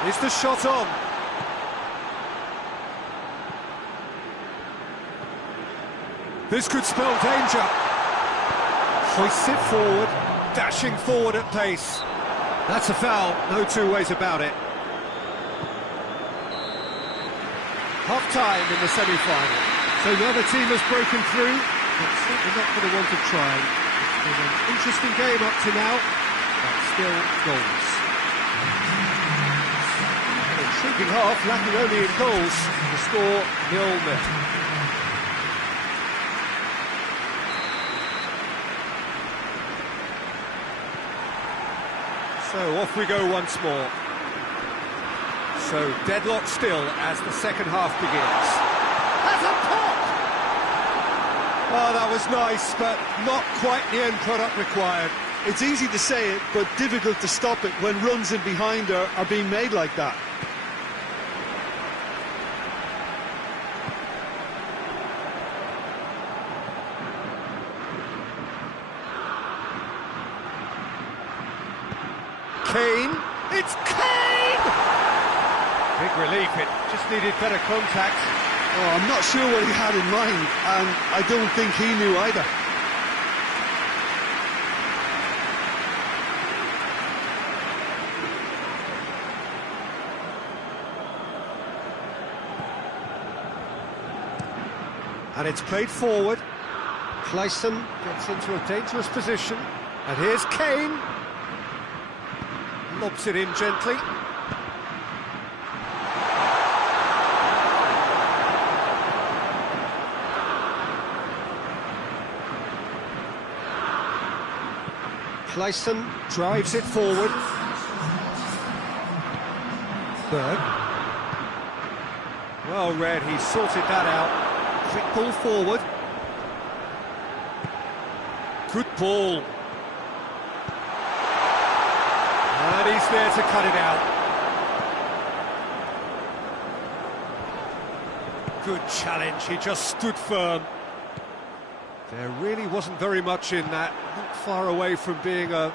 Is the shot on? This could spell danger. Hoists it forward, dashing forward at pace. That's a foul, no two ways about it. Half-time in the semi-final. So the other team has broken through, but certainly not for the want of trying. It's been an interesting game up to now, but still goals. An intriguing half, lacking only in goals. The score 0-0. So off we go once more. So deadlock still as the second half begins. Has a pop! Oh, that was nice, but not quite the end product required. It's easy to say it, but difficult to stop it when runs in behind are being made like that. Kane, It's Kane! Big relief, it just needed better contact. Oh, I'm not sure what he had in mind, and I don't think he knew either. And it's played forward. Clayson gets into a dangerous position. And here's Kane. Lobs it in gently. Clayson drives it forward. Berg. Well read, he sorted that out. Quick ball forward. Good ball. And he's there to cut it out. Good challenge, he just stood firm. There really wasn't very much in that, not far away from being a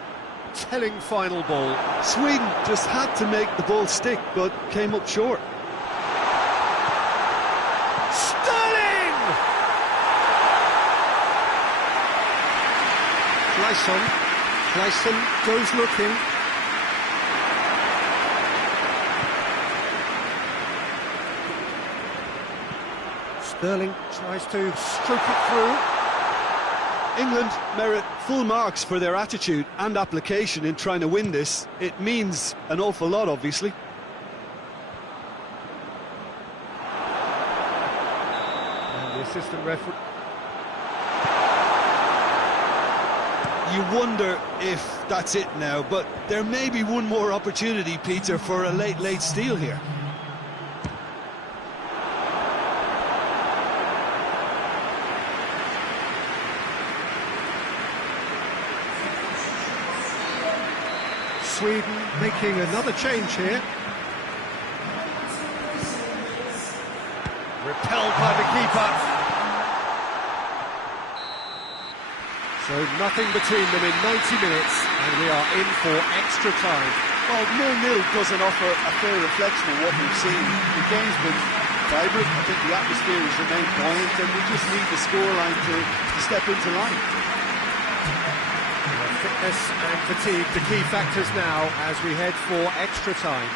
telling final ball. Sweden just had to make the ball stick, but came up short. Sterling! Clayson goes looking. Sterling tries to stroke it through. England merit full marks for their attitude and application in trying to win this. It means an awful lot, obviously. And the assistant referee. You wonder if that's it now, but there may be one more opportunity, Peter, for a late steal here. Sweden making another change here. Repelled by the keeper. So nothing between them in 90 minutes, and we are in for extra time. Well, 0-0 doesn't offer a fair reflection of what we've seen. The game's been vibrant. I think the atmosphere has remained buoyant, and we just need the scoreline to step into line. Fitness and fatigue, the key factors now as we head for extra time.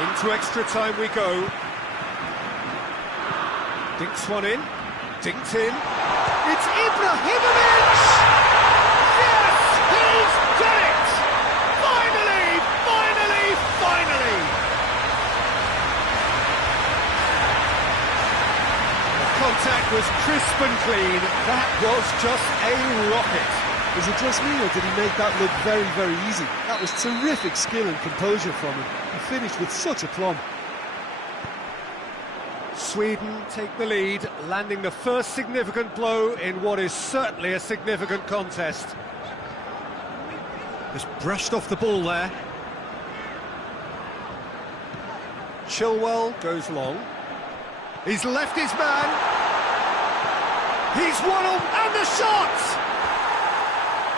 Into extra time we go. Dinks one in. Dinked in. It's Ibrahimovic! Yes! He's done it! Finally! Finally! Finally! The contact was crisp and clean. That was just a rocket. Is it just me, or did he make that look very, very easy? That was terrific skill and composure from him. He finished with such aplomb. Sweden take the lead, landing the first significant blow in what is certainly a significant contest. Just brushed off the ball there. Chilwell goes long. He's left his man. He's won on, and the shot!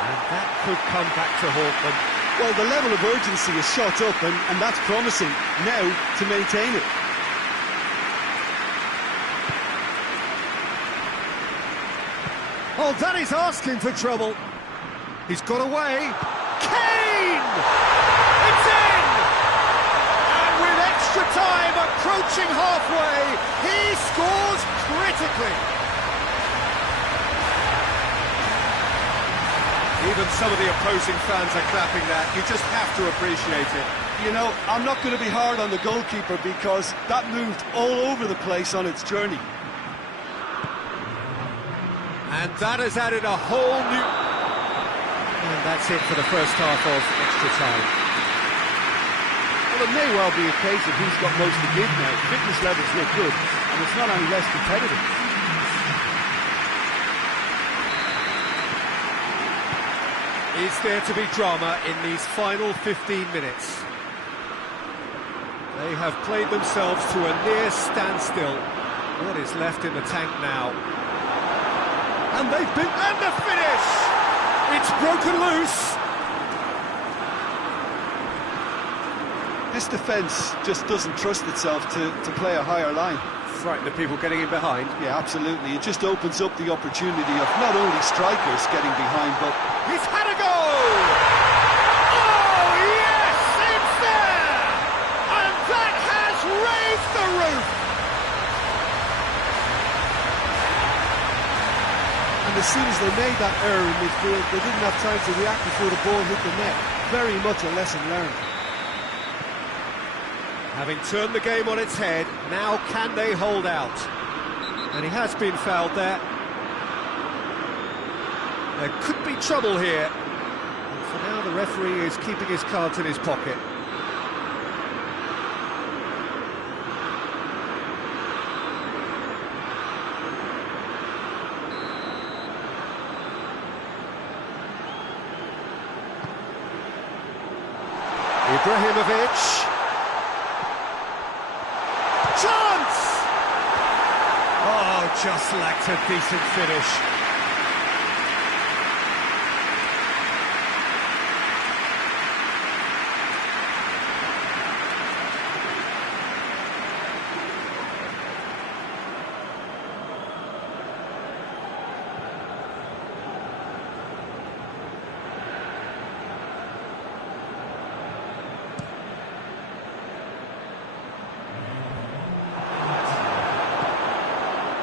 And that could come back to haunt them. Well, the level of urgency is shot up, and that's promising. Now to maintain it. Oh, that is asking for trouble. He's got away. Kane! It's in! And with extra time approaching halfway, he scores critically. Even some of the opposing fans are clapping that. You just have to appreciate it. You know, I'm not going to be hard on the goalkeeper because that moved all over the place on its journey. And that has added a whole new... And that's it for the first half of extra time. Well, it may well be a case that he's got most to give now. Fitness levels look good, and it's not any less competitive. Is there to be drama in these final 15 minutes? They have played themselves to a near standstill. What is left in the tank now? And they've been... And the finish! It's broken loose! This defence just doesn't trust itself to play a higher line. Frighten the people getting in behind. Yeah, absolutely. It just opens up the opportunity of not only strikers getting behind, but... He's had a go! Oh, yes! It's there! And that has raised the roof! And as soon as they made that error in midfield, they didn't have time to react before the ball hit the net. Very much a lesson learned. Having turned the game on its head, now can they hold out? And he has been fouled there. There could be trouble here. And for now, the referee is keeping his cards in his pocket. Ibrahimovic. Chance! Oh, just lacked a decent finish.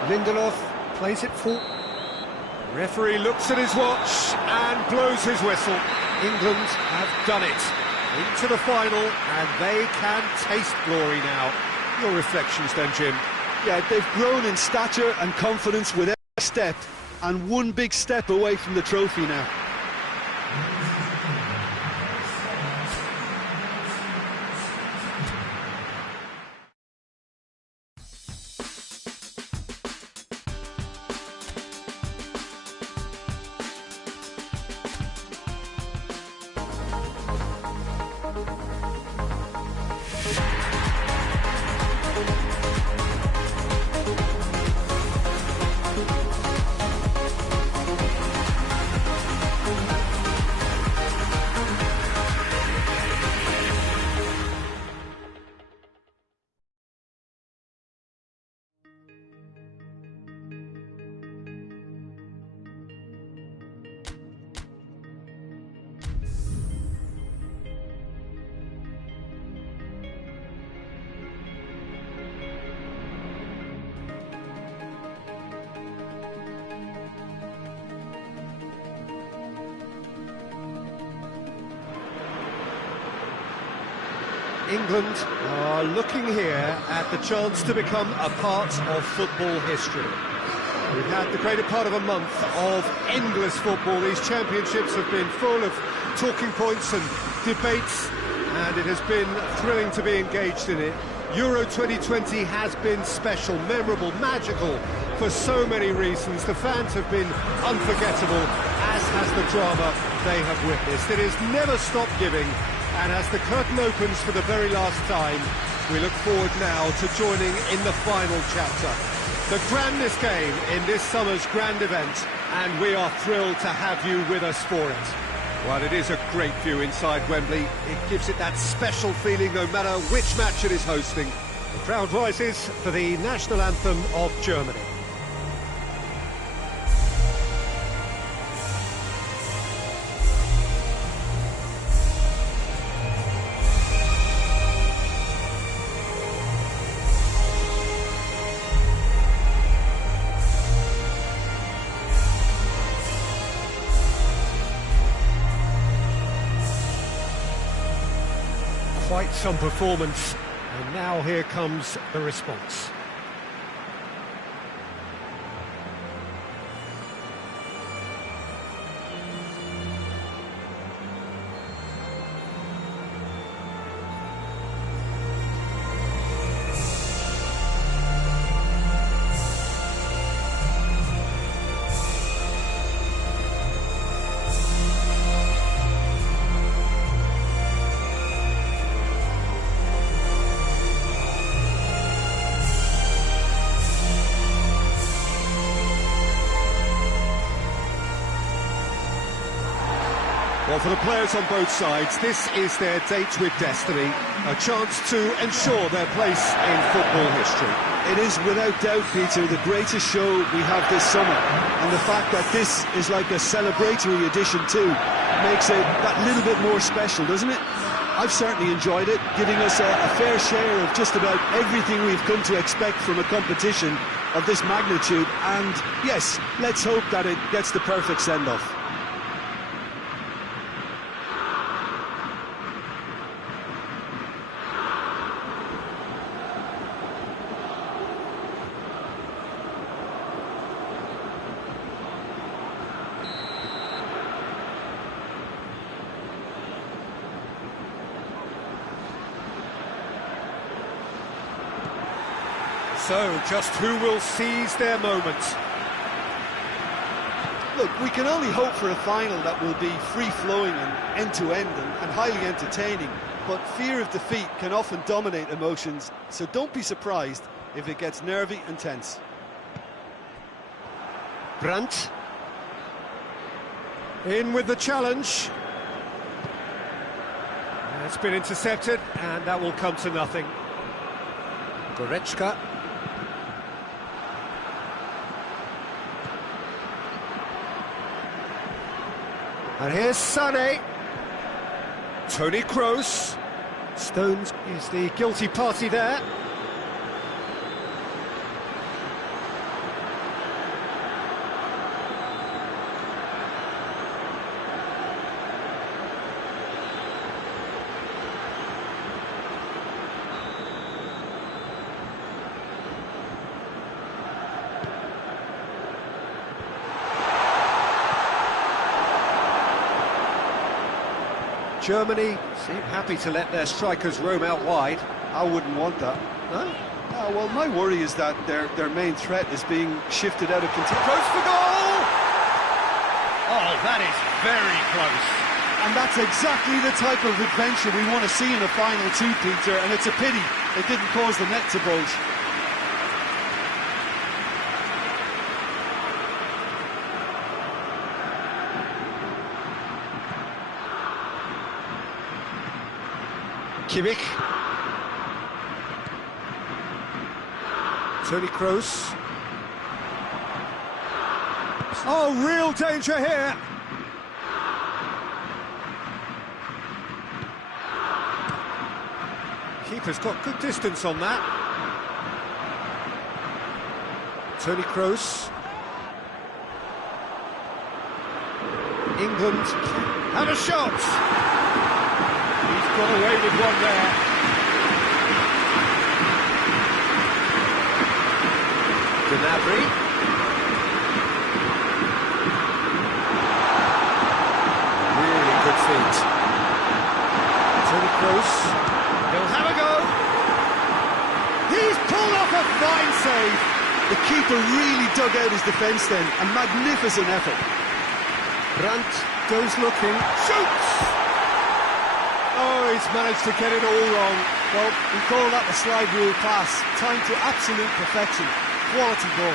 Lindelof plays it full. Referee looks at his watch and blows his whistle. England have done it. Into the final, and they can taste glory now. Your reflections then, Jim? Yeah, they've grown in stature and confidence with every step, and one big step away from the trophy now. England are looking here at the chance to become a part of football history. We've had the greater part of a month of endless football. These championships have been full of talking points and debates, and it has been thrilling to be engaged in it. Euro 2020 has been special, memorable, magical for so many reasons. The fans have been unforgettable, as has the drama they have witnessed. It has never stopped giving. And as the curtain opens for the very last time, we look forward now to joining in the final chapter. The grandest game in this summer's grand event, and we are thrilled to have you with us for it. While it is a great view inside Wembley, it gives it that special feeling no matter which match it is hosting. The crowd rises for the national anthem of Germany. Quite some performance, and now here comes the response. Well, for the players on both sides, this is their date with destiny, a chance to ensure their place in football history. It is without doubt, Peter, the greatest show we have this summer, and the fact that this is like a celebratory edition too makes it that little bit more special, doesn't it? I've certainly enjoyed it, giving us a fair share of just about everything we've come to expect from a competition of this magnitude, and yes, let's hope that it gets the perfect send-off. So, just who will seize their moment? Look, we can only hope for a final that will be free-flowing and end-to-end and highly entertaining, but fear of defeat can often dominate emotions, so don't be surprised if it gets nervy and tense. Brandt. In with the challenge. It's been intercepted, and that will come to nothing. Goretzka. And here's Sané. Toni Kroos. Stones is the guilty party there. Germany seem happy to let their strikers roam out wide. I wouldn't want that. No? No, well, my worry is that their main threat is being shifted out of control. Close for goal! Oh, that is very close. And that's exactly the type of adventure we want to see in a final too, Peter, and it's a pity it didn't cause the net to bulge. Kimmich. Toni Kroos. Oh, real danger here. Keeper's got good distance on that. Toni Kroos. England have a shot. He's got away with one there. Gnabry. Really good feet. Toni Kroos. He'll have a go. He's pulled off a fine save. The keeper really dug out his defence then. A magnificent effort. Brandt goes looking. Shoots! Oh, he's managed to get it all wrong. Well, we call that the slide rule pass. Time to absolute perfection. Quality goal.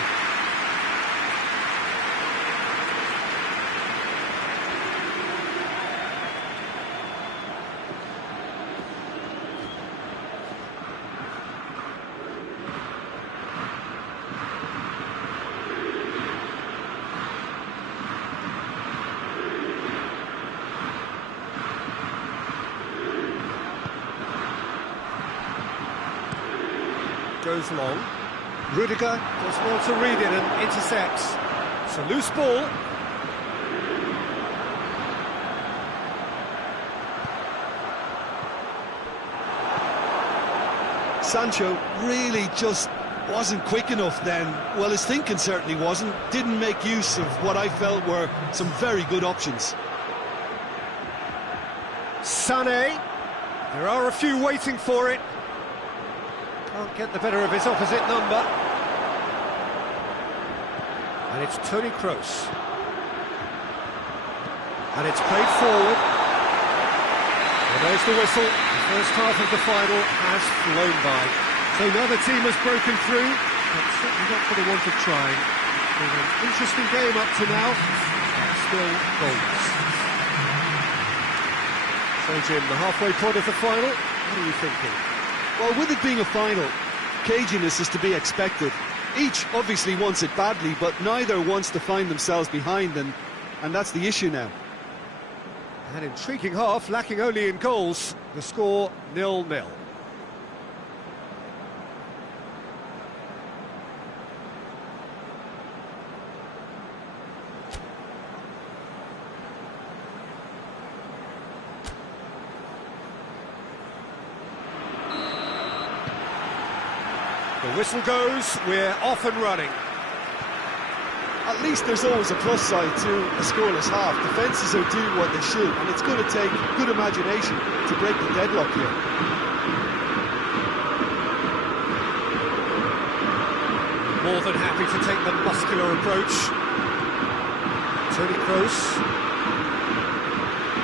Goes long. Rudiger does well to read it and intercepts. It's a loose ball. Sancho really just wasn't quick enough then. Well, his thinking certainly wasn't. Didn't make use of what I felt were some very good options. Sané. There are a few waiting for it. Can't get the better of his opposite number. And it's Toni Kroos. And it's played forward. And there's the whistle. The first half of the final has flown by. So neither team has broken through, but certainly not for the want of trying. It's been an interesting game up to now, and still goalless. So, Jim, the halfway point of the final, what are you thinking? Well, with it being a final, caginess is to be expected. Each obviously wants it badly, but neither wants to find themselves behind, and that's the issue now. An intriguing half, lacking only in goals. The score 0-0. The whistle goes, we're off and running. At least there's always a plus side to a scoreless half. Defences are doing what they should, and it's going to take good imagination to break the deadlock here. More than happy to take the muscular approach. Tony Kroos.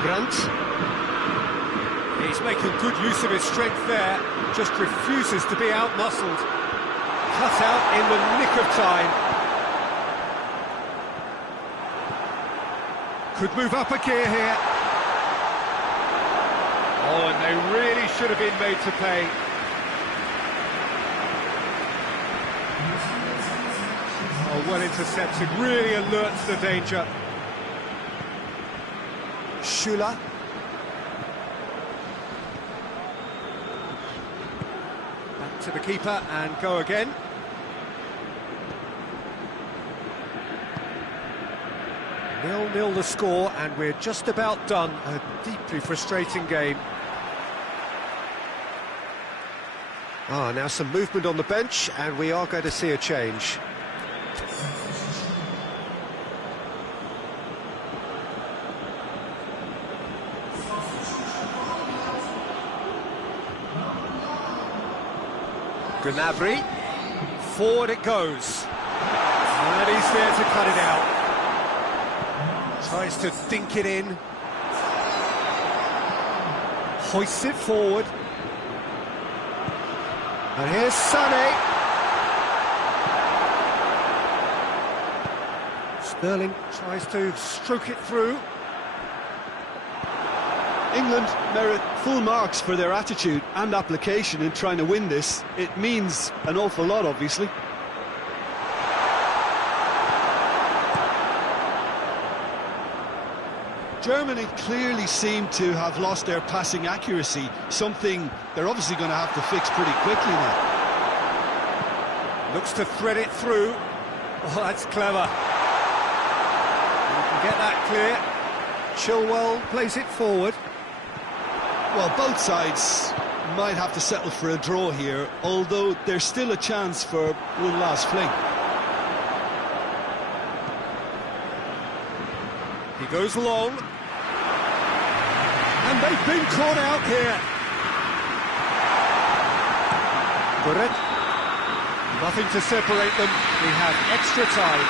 Grant. He's making good use of his strength there, just refuses to be out-muscled. Cut out in the nick of time. Could move up a gear here. Oh, and they really should have been made to pay. Oh, well intercepted, really alerts the danger. Schüller. Back to the keeper and go again. 0-0 the score, and we're just about done. A deeply frustrating game. Now some movement on the bench, and we are going to see a change. Gnabry, forward it goes. And he's there to cut it out. Tries to dink it in. Hoists it forward. And here's Sané. Sterling tries to stroke it through. England merit full marks for their attitude and application in trying to win this. It means an awful lot, obviously. Germany clearly seem to have lost their passing accuracy, something they're obviously going to have to fix pretty quickly now. Looks to thread it through. Oh, that's clever. You can get that clear. Chilwell plays it forward. Well, both sides might have to settle for a draw here, although there's still a chance for one last fling. He goes long. And they've been caught out here. Good. Nothing to separate them. We have extra time.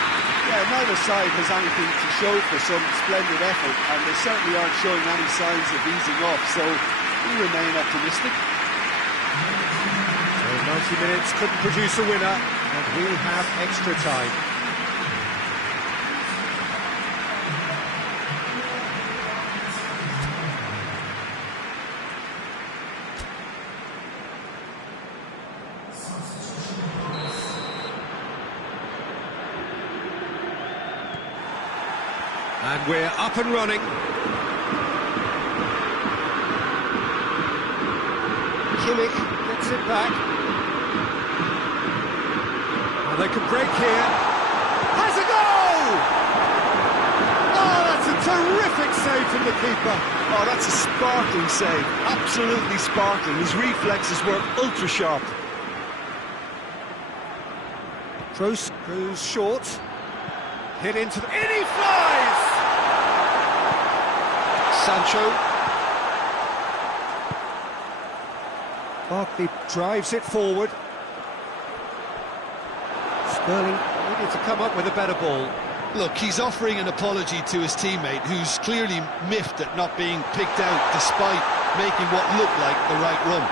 Yeah, neither side has anything to show for some splendid effort, and they certainly aren't showing any signs of easing off, so we remain optimistic. So 90 minutes couldn't produce a winner, and we have extra time. And we're up and running. Kimmich gets it back. And they can break here. Has a goal! Oh, that's a terrific save from the keeper. Oh, that's a sparkling save. Absolutely sparkling. His reflexes were ultra sharp. Kroos goes short. Hit into the... In he flies! Sancho. Barkley drives it forward. Sterling needed to come up with a better ball. Look, he's offering an apology to his teammate, who's clearly miffed at not being picked out despite making what looked like the right run.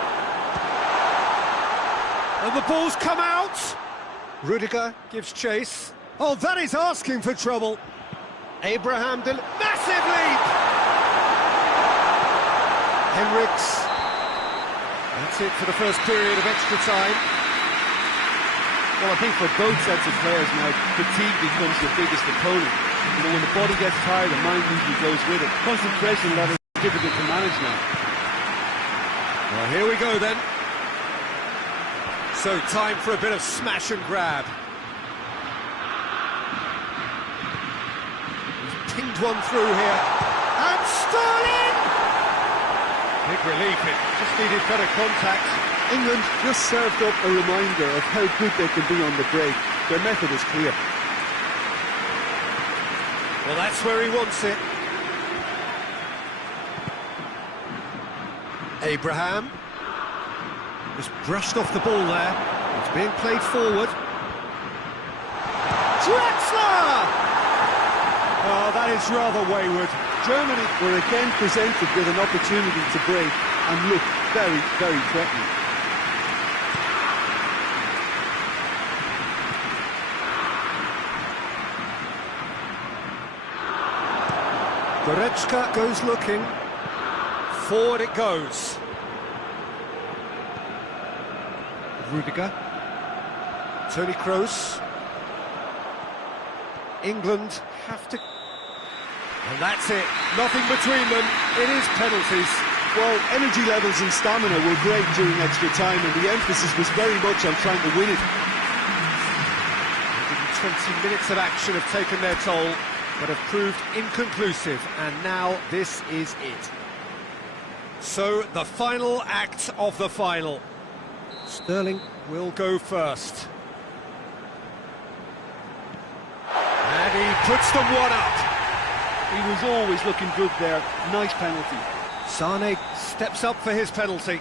And the ball's come out! Rudiger gives chase. Oh, that is asking for trouble. Abraham, massive leap! Henriks. That's it for the first period of extra time. Well, I think for both sets of players now, fatigue becomes your biggest opponent. You know, when the body gets tired, the mind usually goes with it. Concentration level is difficult to manage now. Well, here we go then. So, time for a bit of smash and grab. He's pinged one through here. And Sterling! Big relief, it just needed better contact. England just served up a reminder of how good they can be on the break. Their method is clear. Well, that's where he wants it. Abraham. Just brushed off the ball there. It's being played forward. Draxler! Oh, that is rather wayward. Germany were again presented with an opportunity to break and look very, very threatening. Goretzka goes looking. Forward it goes. Rudiger. Toni Kroos. England have to... And that's it. Nothing between them. It is penalties. Well, energy levels and stamina were great during extra time, and the emphasis was very much on trying to win it. 20 minutes of action have taken their toll, but have proved inconclusive, and now this is it. So, the final act of the final. Sterling will go first. And he puts them one up. He was always looking good there. Nice penalty. Sane steps up for his penalty.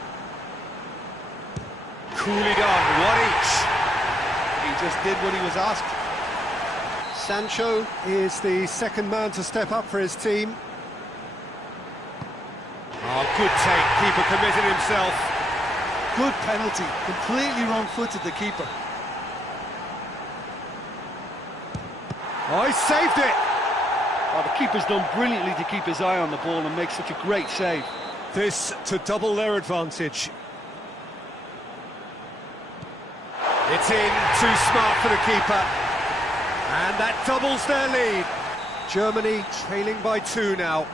Coolly done, one each. He just did what he was asked. Sancho is the second man to step up for his team. Oh, good take, keeper committed himself. Good penalty, completely wrong-footed the keeper. Oh, he saved it! Oh, the keeper's done brilliantly to keep his eye on the ball and make such a great save. This to double their advantage. It's in, too smart for the keeper. And that doubles their lead. Germany trailing by 2 now.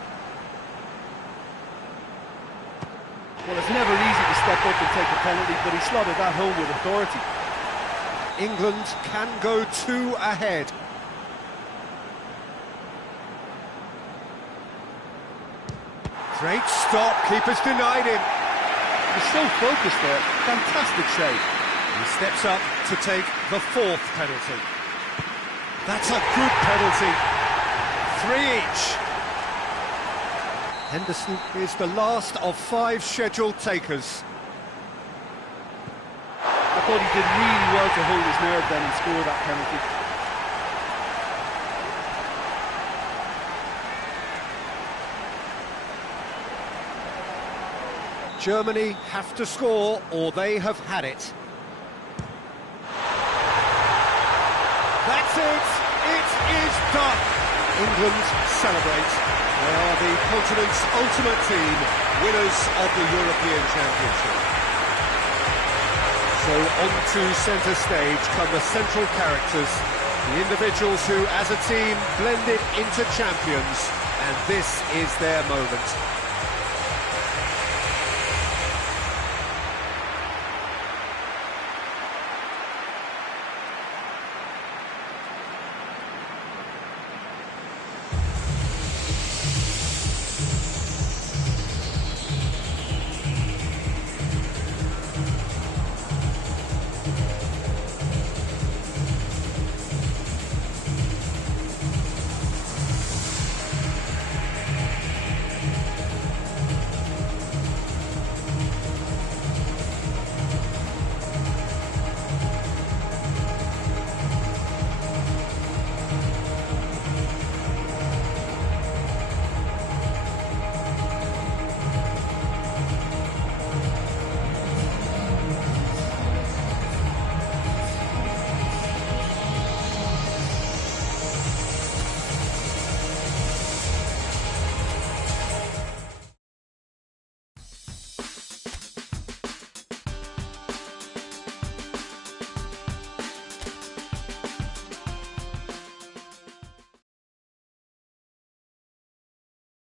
Well, it's never easy to step up and take a penalty, but he slotted that home with authority. England can go 2 ahead. Great stop, keeper's denied him. He's so focused there, fantastic save. He steps up to take the 4th penalty. That's a good penalty. 3 each. Henderson is the last of 5 scheduled takers. I thought he did really well to hold his nerve then and score that penalty. Germany have to score or they have had it. That's it! It is done! England celebrate. They are the continent's ultimate team, winners of the European Championship. So onto centre stage come the central characters, the individuals who, as a team, blended into champions, and this is their moment.